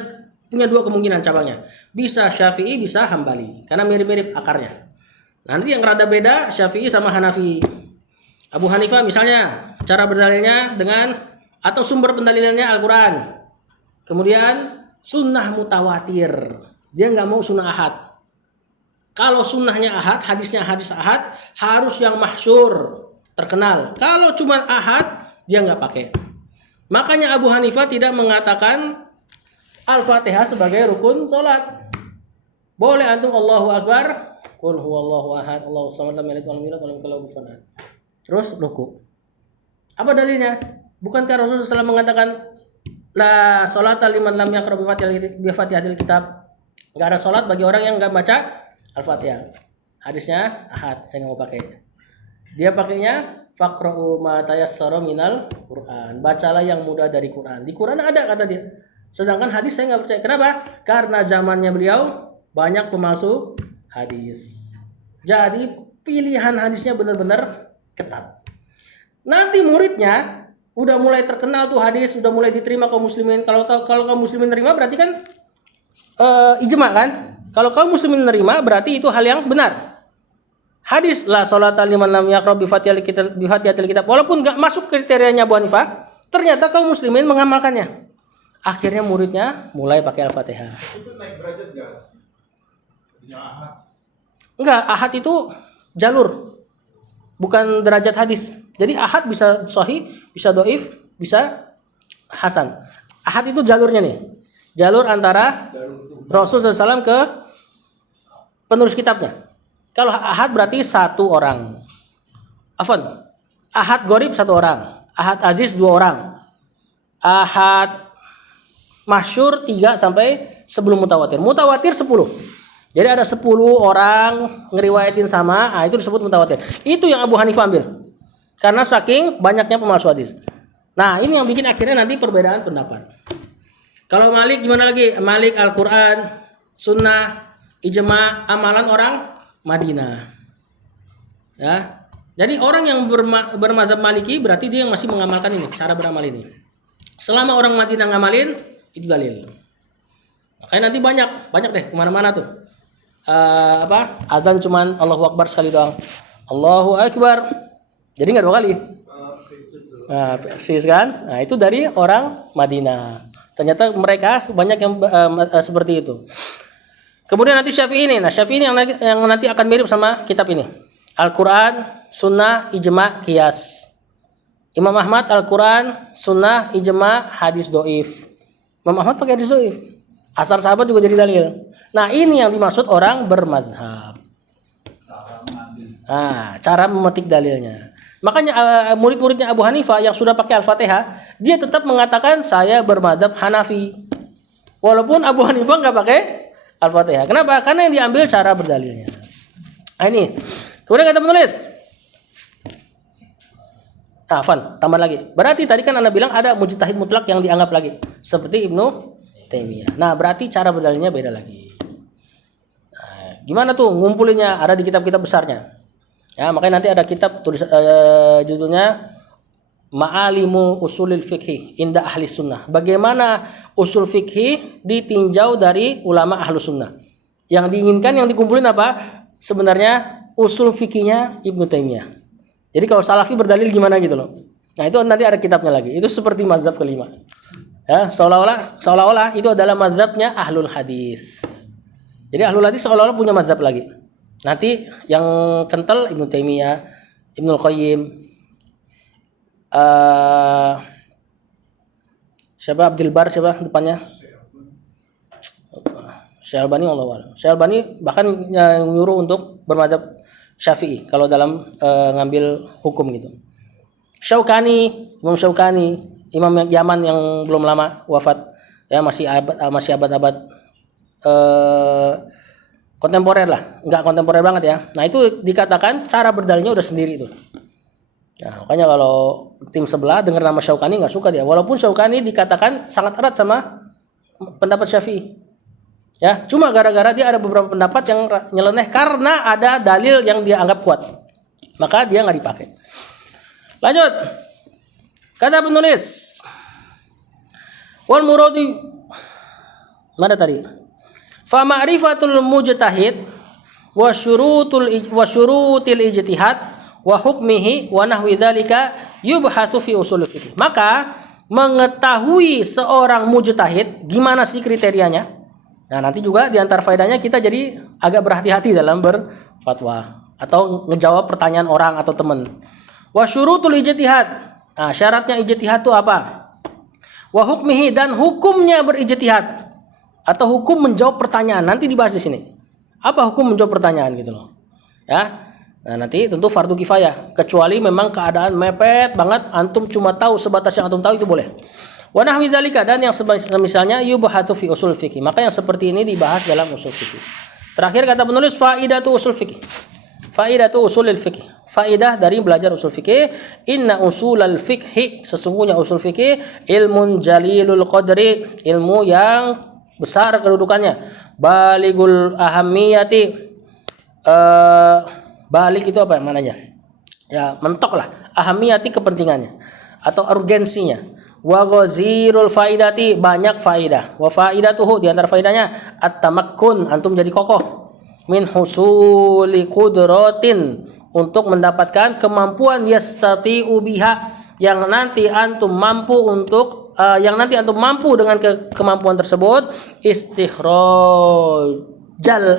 punya 2 kemungkinan cabangnya. Bisa Syafi'i, bisa Hambali, karena mirip-mirip akarnya. Nanti yang rada beda Syafi'i sama Hanafi. Abu Hanifah misalnya cara berdalilnya dengan atau sumber pendalilannya Al-Quran, kemudian sunnah mutawatir, dia nggak mau sunnah ahad. Kalau sunnahnya ahad, hadisnya hadis ahad, harus yang masyhur, terkenal. Kalau cuma ahad, dia nggak pakai. Makanya Abu Hanifah tidak mengatakan Al-Fatihah sebagai rukun sholat. Boleh antum Allahu Akbar, qul huwallahu ahad, Allahus samad, lam yalid walam yulad walam yakul lahu kufuwan ahad. Terus ruku. Apa dalilnya? Bukankah Rasulullah SAW mengatakan la sholata liman lam yaqra bi Fatihatil kitab? Enggak ada salat bagi orang yang enggak baca Al-Fatihah. Hadisnya ahad, saya enggak mau pakai. Dia pakainya faqra'u ma tayassara minal Quran. Bacalah yang mudah dari Quran. Di Quran ada kata dia. Sedangkan hadis saya enggak percaya. Kenapa? Karena zamannya beliau banyak pemalsu hadis. Jadi pilihan hadisnya benar-benar ketat. Nanti muridnya udah mulai terkenal tuh hadis, udah mulai diterima kaum muslimin. Kalau kaum muslimin nerima berarti kan ijma kan? Kalau kaum muslimin nerima berarti itu hal yang benar. Hadis la sholata liman lam yaqra bi Fatihatil kitab, walaupun enggak masuk kriterianya Abu Hanifah, ternyata kaum muslimin mengamalkannya. Akhirnya muridnya mulai pakai Al-Fatihah. Itu naik derajat enggak? Yang ahad. Enggak, ahad itu jalur, bukan derajat hadis. Jadi ahad bisa sahih, bisa doif, bisa hasan. Ahad itu jalurnya nih. Jalur antara Rasulullah SAW ke penulis kitabnya. Kalau ahad berarti 1 orang. Afwan. Ahad gharib 1 orang. Ahad aziz 2 orang. Ahad masyhur 3 sampai sebelum mutawatir. Mutawatir 10. Jadi ada 10 orang ngeriwayatin sama, itu disebut mutawatir. Itu yang Abu Hanifah ambil. Karena saking banyaknya pemalsu hadis. Nah, ini yang bikin akhirnya nanti perbedaan pendapat. Kalau Malik gimana lagi? Malik Al-Quran, Sunnah, Ijma, amalan orang Madinah. Ya. Jadi orang yang bermazhab Maliki berarti dia yang masih mengamalkan ini, cara beramal ini. Selama orang Madinah ngamalin, itu dalil. Makanya nanti banyak deh kemana-mana tuh. Azan cuman Allahu Akbar sekali doang. Allahu Akbar. Jadi nggak 2 kali. Nah, persis kan? Nah, itu dari orang Madinah. Ternyata mereka banyak yang seperti itu. Kemudian nanti Syafi'i ini. Nah, Syafi'i ini yang nanti akan mirip sama kitab ini. Al-Quran, Sunnah, Ijma, Qiyas. Imam Ahmad Al-Quran, Sunnah, Ijma, hadis doif. Imam Ahmad pakai hadis doif. Asar sahabat juga jadi dalil. Nah, ini yang dimaksud orang bermazhab. Cara memetik dalilnya. Makanya murid-muridnya Abu Hanifah yang sudah pakai Al-Fatihah dia tetap mengatakan saya bermadzhab Hanafi. Walaupun Abu Hanifah nggak pakai Al-Fatihah. Kenapa? Karena yang diambil cara berdalilnya. Nah, ini. Kemudian kata penulis. Afan, tambah lagi. Berarti tadi kan Anda bilang ada mujtahid mutlak yang dianggap lagi. Seperti Ibnu Taimiyah. Nah, berarti cara berdalilnya beda lagi. Nah, gimana tuh ngumpulinnya? Ada di kitab-kitab besarnya. Ya, makanya nanti ada kitab judulnya Ma'alimu Usulil Fiqhi Inda Ahli Sunnah. Bagaimana usul fikih ditinjau dari ulama ahlu sunnah. Yang diinginkan, yang dikumpulin apa? Sebenarnya usul fikihnya Ibnu Taimiyah. Jadi kalau salafi berdalil gimana gitu loh. Nah itu nanti ada kitabnya lagi. Itu seperti mazhab kelima. Ya, seolah-olah itu adalah mazhabnya ahlul hadis. Jadi ahlul hadis seolah-olah punya mazhab lagi. Nanti yang kental Ibnu Taimiyah, Ibnu Qayyim, siapa Abdul Bar, siapa depannya? Syekh Albani, Allah a'lam. Syekh Albani bahkan nyuruh untuk bermadzhab Syafi'i kalau dalam ngambil hukum gitu. Syaukani, Imam Syaukani, Imam Yaman yang belum lama wafat, ya masih abad-abad kontemporer lah, nggak kontemporer banget ya. Nah itu dikatakan cara berdalilnya udah sendiri itu. Nah, makanya kalau tim sebelah dengar nama Syaukani nggak suka dia. Walaupun Syaukani dikatakan sangat erat sama pendapat Syafi'i. Ya, cuma gara-gara dia ada beberapa pendapat yang nyeleneh karena ada dalil yang dia anggap kuat. Maka dia nggak dipakai. Lanjut. Kata penulis. Wal muradi mana tadi? Fa ma'rifatul mujtahid wa syurutil ijtihad wa hukmihi wa nahwi dzalika yubhatsu fi ushul fiqh. Maka mengetahui seorang mujtahid gimana sih kriterianya. Nah, nanti juga di antara faedahnya kita jadi agak berhati-hati dalam berfatwa atau ngejawab pertanyaan orang atau teman. Wa syurutul ijtihad. Nah, syaratnya ijtihad itu apa? Wa hukmihi, dan hukumnya berijtihad atau hukum menjawab pertanyaan. Nanti dibahas di sini. Apa hukum menjawab pertanyaan gitu loh. Ya. Nah, nanti tentu fardu kifayah, kecuali memang keadaan mepet banget, antum cuma tahu sebatas yang antum tahu itu boleh. Wa nahwi dzalika, dan yang misalnya yubhatsu fi usul fikih. Maka yang seperti ini dibahas dalam usul fikih. Terakhir kata penulis faidatu usul fikih. Faidatu usulil fikih. Faidah dari belajar usul fikih, inna usulal fikhi, sesungguhnya usul fikih ilmun jalilul qadri, ilmu yang besar kedudukannya, baligul ahamiyati, balik itu apa mananya? Ya, mentok lah. Ahamiyati, kepentingannya atau urgensinya. Wa ghazirul faidati, banyak faidah. Wa faidatuhu, di antara faidahnya at-tamakkun, antum jadi kokoh. Min husuli qudratin, untuk mendapatkan kemampuan yastati'u biha, yang nanti antum mampu untuk dengan kemampuan tersebut istikhrajal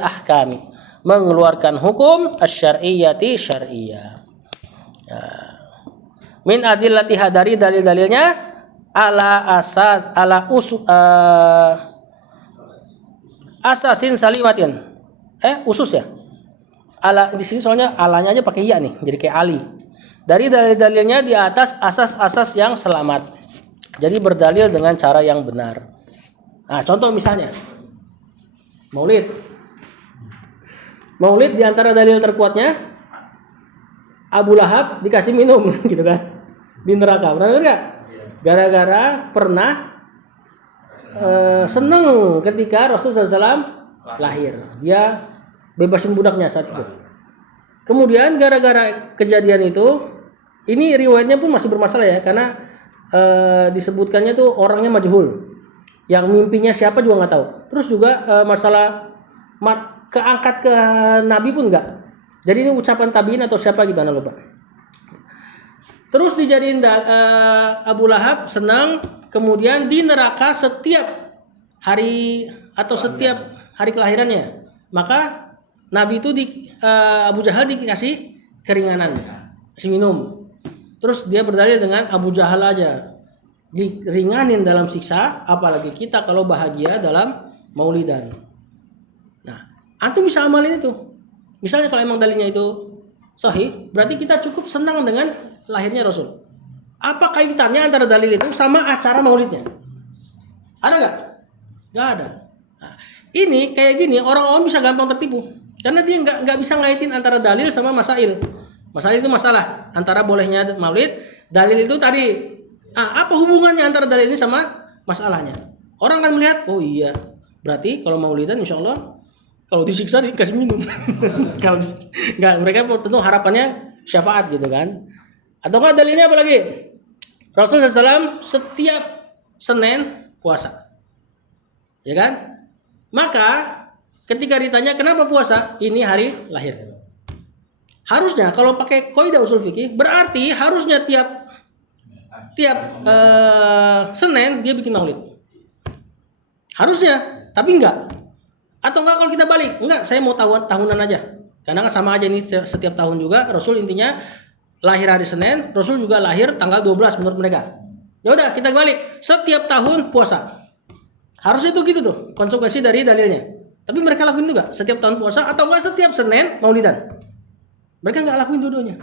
ahkami, mengeluarkan hukum asy-syar'iyyati syar'iyyah. Ya. Min adillatiha, dari dalil-dalilnya, asasin salimatin. Usus ya. Ala di sini soalnya alanya aja pakai ya nih, jadi kayak ali. Dari dalil-dalilnya di atas asas-asas yang selamat. Jadi berdalil dengan cara yang benar. Nah, contoh misalnya Maulid. Maulid di antara dalil terkuatnya Abu Lahab dikasih minum gitu kan di neraka. Benar enggak? Gara-gara pernah seneng ketika Rasulullah SAW lahir. Dia bebasin budaknya saat itu. Kemudian gara-gara kejadian itu, ini riwayatnya pun masih bermasalah ya, karena disebutkannya tuh orangnya majhul. Yang mimpinya siapa juga nggak tahu. Terus juga masalah keangkat ke Nabi pun enggak. Jadi ini ucapan tabiin atau siapa gitu, anda lupa. Terus dijadiin Abu Lahab senang, kemudian di neraka setiap hari atau setiap hari kelahirannya. Maka Nabi itu Abu Jahal dikasih keringanan, kasih minum. Terus dia berdalil dengan Abu Jahal aja diringanin dalam siksa, apalagi kita kalau bahagia dalam maulidan. Nah, antum bisa amalin itu. Misalnya kalau emang dalilnya itu sahih, berarti kita cukup senang dengan lahirnya Rasul. Apa kaitannya antara dalil itu sama acara maulidnya? Ada nggak? Nggak ada. Nah, ini kayak gini orang awam bisa gampang tertipu karena dia nggak bisa ngaitin antara dalil sama masail. Masail itu masalah antara bolehnya maulid. Dalil itu tadi apa hubungannya antara dalil ini sama masalahnya? Orang kan melihat, oh iya, berarti kalau maulidan insya Allah kalau disiksa dikasih minum. Kalau nggak, mereka tentu harapannya syafaat gitu kan. Atau nggak dalilnya apa lagi? Rasulullah SAW setiap Senin puasa, ya kan? Maka ketika ditanya kenapa puasa, ini hari lahir. Harusnya kalau pakai kaidah usul fikih berarti harusnya tiap Senin dia bikin maulid. Harusnya, tapi enggak. Atau enggak kalau kita balik, enggak, saya mau tahunan aja. Karena kan sama aja ini setiap tahun juga Rasul intinya lahir hari Senin, Rasul juga lahir tanggal 12 menurut mereka. Ya udah, kita balik. Setiap tahun puasa. Harusnya itu gitu tuh, konsekuensi dari dalilnya. Tapi mereka lakuin juga setiap tahun puasa atau enggak setiap Senin maulidan. Mereka enggak lakuin dua-duanya.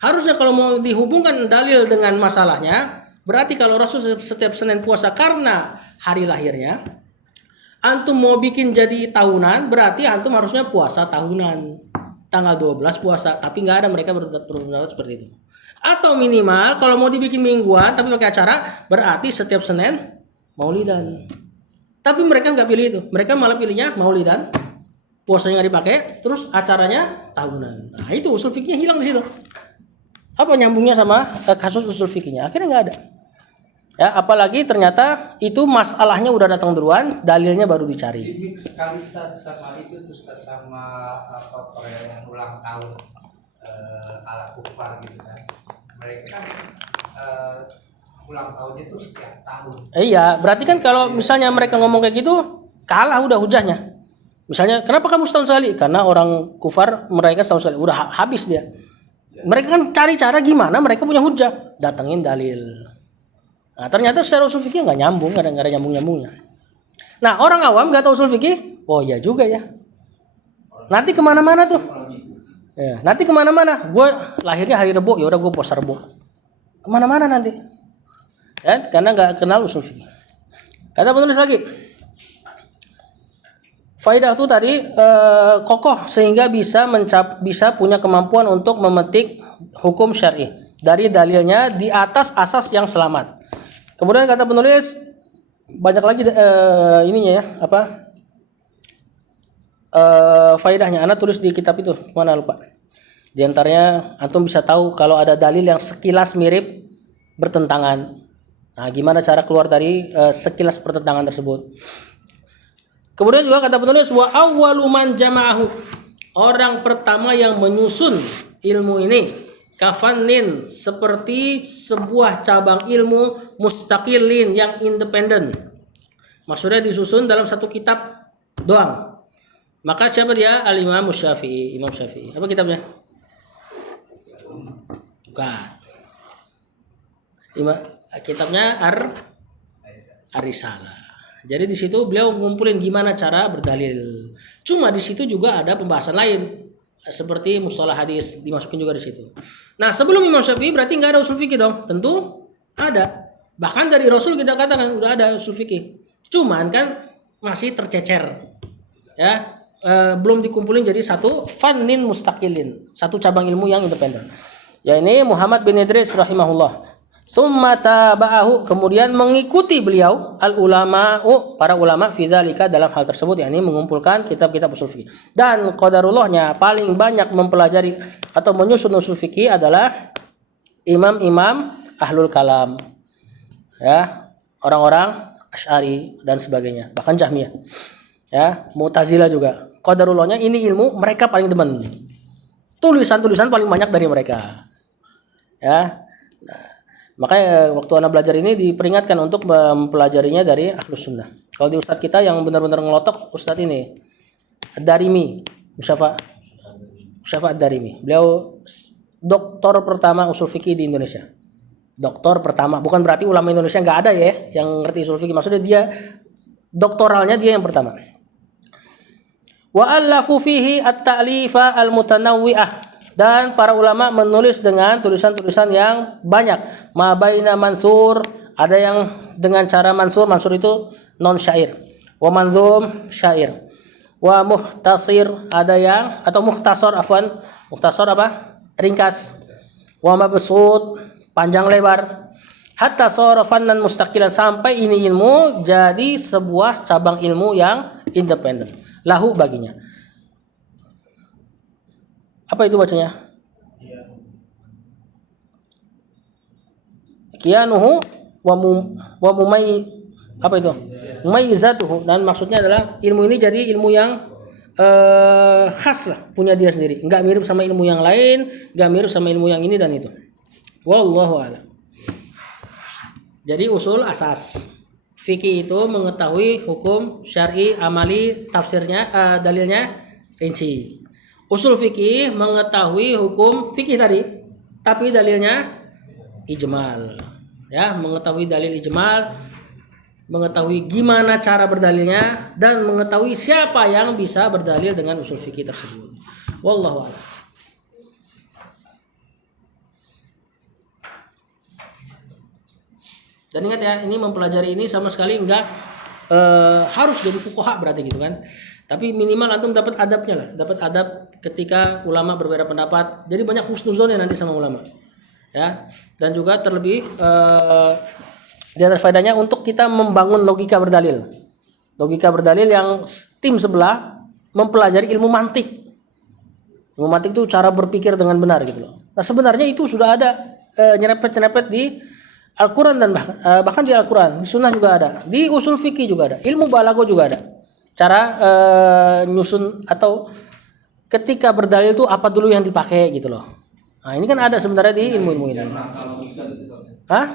Harusnya kalau mau dihubungkan dalil dengan masalahnya, berarti kalau Rasul setiap Senin puasa karena hari lahirnya, antum mau bikin jadi tahunan, berarti antum harusnya puasa tahunan. Tanggal 12 puasa, tapi nggak ada mereka berpendapat seperti itu. Atau minimal kalau mau dibikin mingguan tapi pakai acara, berarti setiap Senin maulidan. Tapi mereka nggak pilih itu, mereka malah pilihnya maulidan, puasanya nggak dipakai, terus acaranya tahunan. Nah itu usul fikihnya hilang di situ. Apa nyambungnya sama kasus usul fikihnya? Akhirnya nggak ada. Ya, apalagi ternyata itu masalahnya udah datang duluan, dalilnya baru dicari. Ini sekali sama itu terus sama apa perayaan ulang tahun ala kufar gitu kan. Mereka kan ulang tahunnya itu setiap tahun. Iya, berarti kan kalau misalnya mereka ngomong kayak gitu, kalah udah hujahnya. Misalnya, kenapa kamu setahun sekali? Karena orang kufar mereka setahun sekali, udah habis dia. Mereka kan cari cara gimana mereka punya hujah, datengin dalil. Nah, ternyata secara usul fikih nggak nyambung, nggak ada nyambung-nyambungnya. Nah, orang awam nggak tahu usul fikih, oh iya juga ya. Nanti kemana-mana tuh. Ya, nanti kemana-mana. Gue lahirnya hari Rebo, ya udah gue puasa Rebo. Kemana-mana nanti. Ya, karena nggak kenal usul fikih. Kata penulis lagi, faidah itu tadi kokoh sehingga bisa punya kemampuan untuk memetik hukum syar'i dari dalilnya di atas asas yang selamat. Kemudian kata penulis banyak lagi ininya ya, apa faedahnya. Ana tulis di kitab itu, mana lupa. Di antaranya antum bisa tahu kalau ada dalil yang sekilas mirip bertentangan. Nah, gimana cara keluar dari sekilas pertentangan tersebut? Kemudian juga kata penulis wa awwalu man jama'ahu, orang pertama yang menyusun ilmu ini kafanin seperti sebuah cabang ilmu mustaqilin yang independen. Maksudnya disusun dalam satu kitab doang. Maka siapa dia? Al-Imam Syafi'i, Imam Syafi'i. Apa kitabnya? Bukan. Kitabnya Ar-Risalah. Jadi di situ beliau ngumpulin gimana cara berdalil. Cuma di situ juga ada pembahasan lain seperti mustalah hadis dimasukin juga di situ. Nah, sebelum Imam Syafi'i berarti nggak ada usul fikih dong? Tentu ada. Bahkan dari Rasul kita katakan udah ada usul fikih. Cuman kan masih tercecer. Ya, belum dikumpulin jadi satu fannin mustaqilin, satu cabang ilmu yang independen. Ya ini Muhammad bin Idris rahimahullah. Summa taba'ahu, kemudian mengikuti beliau al ulama'u, para ulama fi dzalika, dalam hal tersebut, yakni mengumpulkan kitab-kitab usul fikih. Dan qadarullahnya paling banyak mempelajari atau menyusun usul fikih adalah imam-imam ahlul kalam. Ya, orang-orang Asy'ari dan sebagainya, bahkan Jahmiyah. Ya, Mu'tazilah juga. Qadarullahnya ini ilmu mereka paling demen. Tulisan-tulisan paling banyak dari mereka. Ya. Makanya waktu anak belajar ini diperingatkan untuk mempelajarinya dari Ahlus Sunnah. Kalau di ustadz kita yang benar-benar ngelotok, ustadz ini Ad-Darimi, Musyafa Ad-Darimi. Beliau doktor pertama usul fikih di Indonesia. Doktor pertama, bukan berarti ulama Indonesia nggak ada ya yang ngerti usul fikih. Maksudnya dia doktoralnya dia yang pertama. Wa allafu fihi at-ta'lifa al-mutanawwi'ah. Dan para ulama menulis dengan tulisan-tulisan yang banyak. Ma baina mansur, ada yang dengan cara mansur itu non syair. Wa manzum syair. Wa muhtasir, ada yang atau muhtasar afwan. Muhtasar apa? Ringkas. Wa mabsut, panjang lebar. Hatta shara fannan mustaqilan, sampai ini ilmu jadi sebuah cabang ilmu yang independen. Lahu baginya. Apa itu bacanya? Kianuhu wa mumay, apa itu? Mumayyizatuhu, dan maksudnya adalah ilmu ini jadi ilmu yang khas lah, punya dia sendiri. Enggak mirip sama ilmu yang lain, enggak mirip sama ilmu yang ini dan itu. Wallahu a'lam. Jadi usul asas. Fikih itu mengetahui hukum syar'i, amali, tafsirnya, dalilnya rinci. Usul fikih mengetahui hukum fikih tadi, tapi dalilnya ijmal. Ya, mengetahui dalil ijmal, mengetahui gimana cara berdalilnya, dan mengetahui siapa yang bisa berdalil dengan usul fikih tersebut. Wallahu a'lam. Dan ingat ya, ini mempelajari ini sama sekali enggak harus jadi fuqaha berarti gitu kan. Tapi minimal antum dapat adabnya lah, dapat adab ketika ulama berbeda pendapat. Jadi banyak husnuzon ya nanti sama ulama. Ya. Dan juga terlebih di antara faedahnya untuk kita membangun logika berdalil. Logika berdalil yang tim sebelah mempelajari ilmu mantik. Ilmu mantik itu cara berpikir dengan benar gitu loh. Nah, sebenarnya itu sudah ada nyerepet-nyerepet di Al-Quran dan bahkan di Al-Quran, di Sunnah juga ada, di usul fikih juga ada, ilmu balago juga ada. Cara nyusun atau ketika berdalil itu apa dulu yang dipakai gitu loh. Nah, ini kan ada sebenarnya di ilmu-ilmu ini. Hah?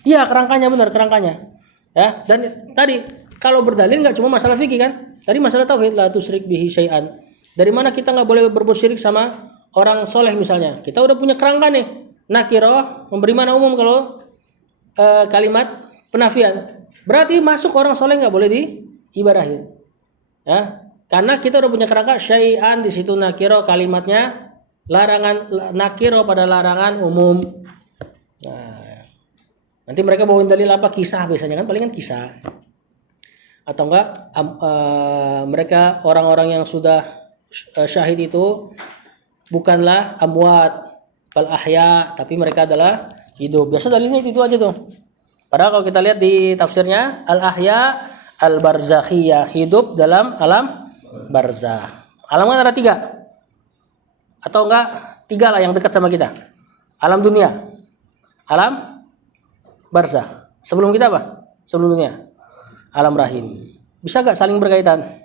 Iya, kerangkanya benar, kerangkanya. Ya, dan tadi kalau berdalil nggak cuma masalah fikih kan? Tadi masalah tauhid, la tusyrik bihi syai'an. Dari mana kita nggak boleh berbuat syirik sama orang soleh misalnya? Kita udah punya kerangka nih. Nakirah memberi mana umum kalau kalimat penafian. Berarti masuk orang soleh nggak boleh diibarahin. Ya, karena kita udah punya kerangka syai'an, di situ nakirah kalimatnya larangan, nakirah pada larangan umum. Nah, nanti mereka bawain dalil apa? Kisah biasanya kan, palingan kisah. Atau enggak mereka orang-orang yang sudah syahid itu bukanlah amwat bal ahya, tapi mereka adalah hidup. Biasa dalilnya itu aja tuh. Padahal kalau kita lihat di tafsirnya, al ahya al barzakhiyah, hidup dalam alam barzakh. Alam kan ada 3. Atau enggak 3 lah yang dekat sama kita. Alam dunia, alam barzakh. Sebelum kita apa? Sebelum dunia, alam rahim. Bisa gak saling berkaitan?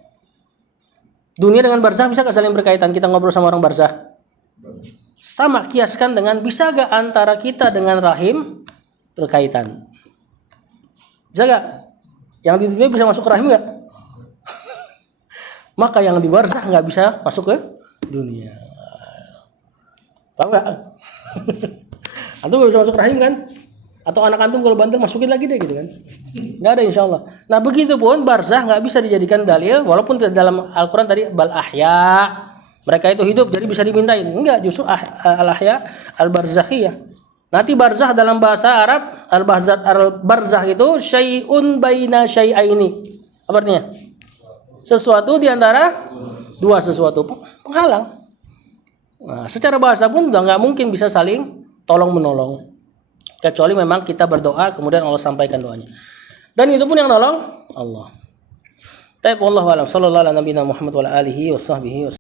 Dunia dengan barzakh bisa gak saling berkaitan? Kita ngobrol sama orang barzakh. Sama, kiaskan dengan bisa gak antara kita dengan rahim berkaitan? Bisa gak? Yang di dunia bisa masuk ke rahim gak? Maka yang di barzakh gak bisa masuk ke dunia. Tahu gak? Antum gak bisa masuk ke rahim kan? Atau anak antum kalau banter masukin lagi deh gitu kan? Gak ada insyaallah. Nah begitu pun barzakh gak bisa dijadikan dalil, walaupun dalam Al-Quran tadi bal ahya, mereka itu hidup jadi bisa dimintain. Enggak, justru al-ahya al-barzakhiyah. Nanti barzakh dalam bahasa Arab, al-barzakh itu syai'un baina syai'aini. Apa artinya? Sesuatu di antara 2 sesuatu, penghalang. Nah, secara bahasa pun udah enggak mungkin bisa saling tolong menolong. Kecuali memang kita berdoa kemudian Allah sampaikan doanya. Dan itu pun yang nolong Allah. Wallahu a'lam. Sallallahu ala nabiyina Muhammad wa ala alihi wa sahbihi wasallam.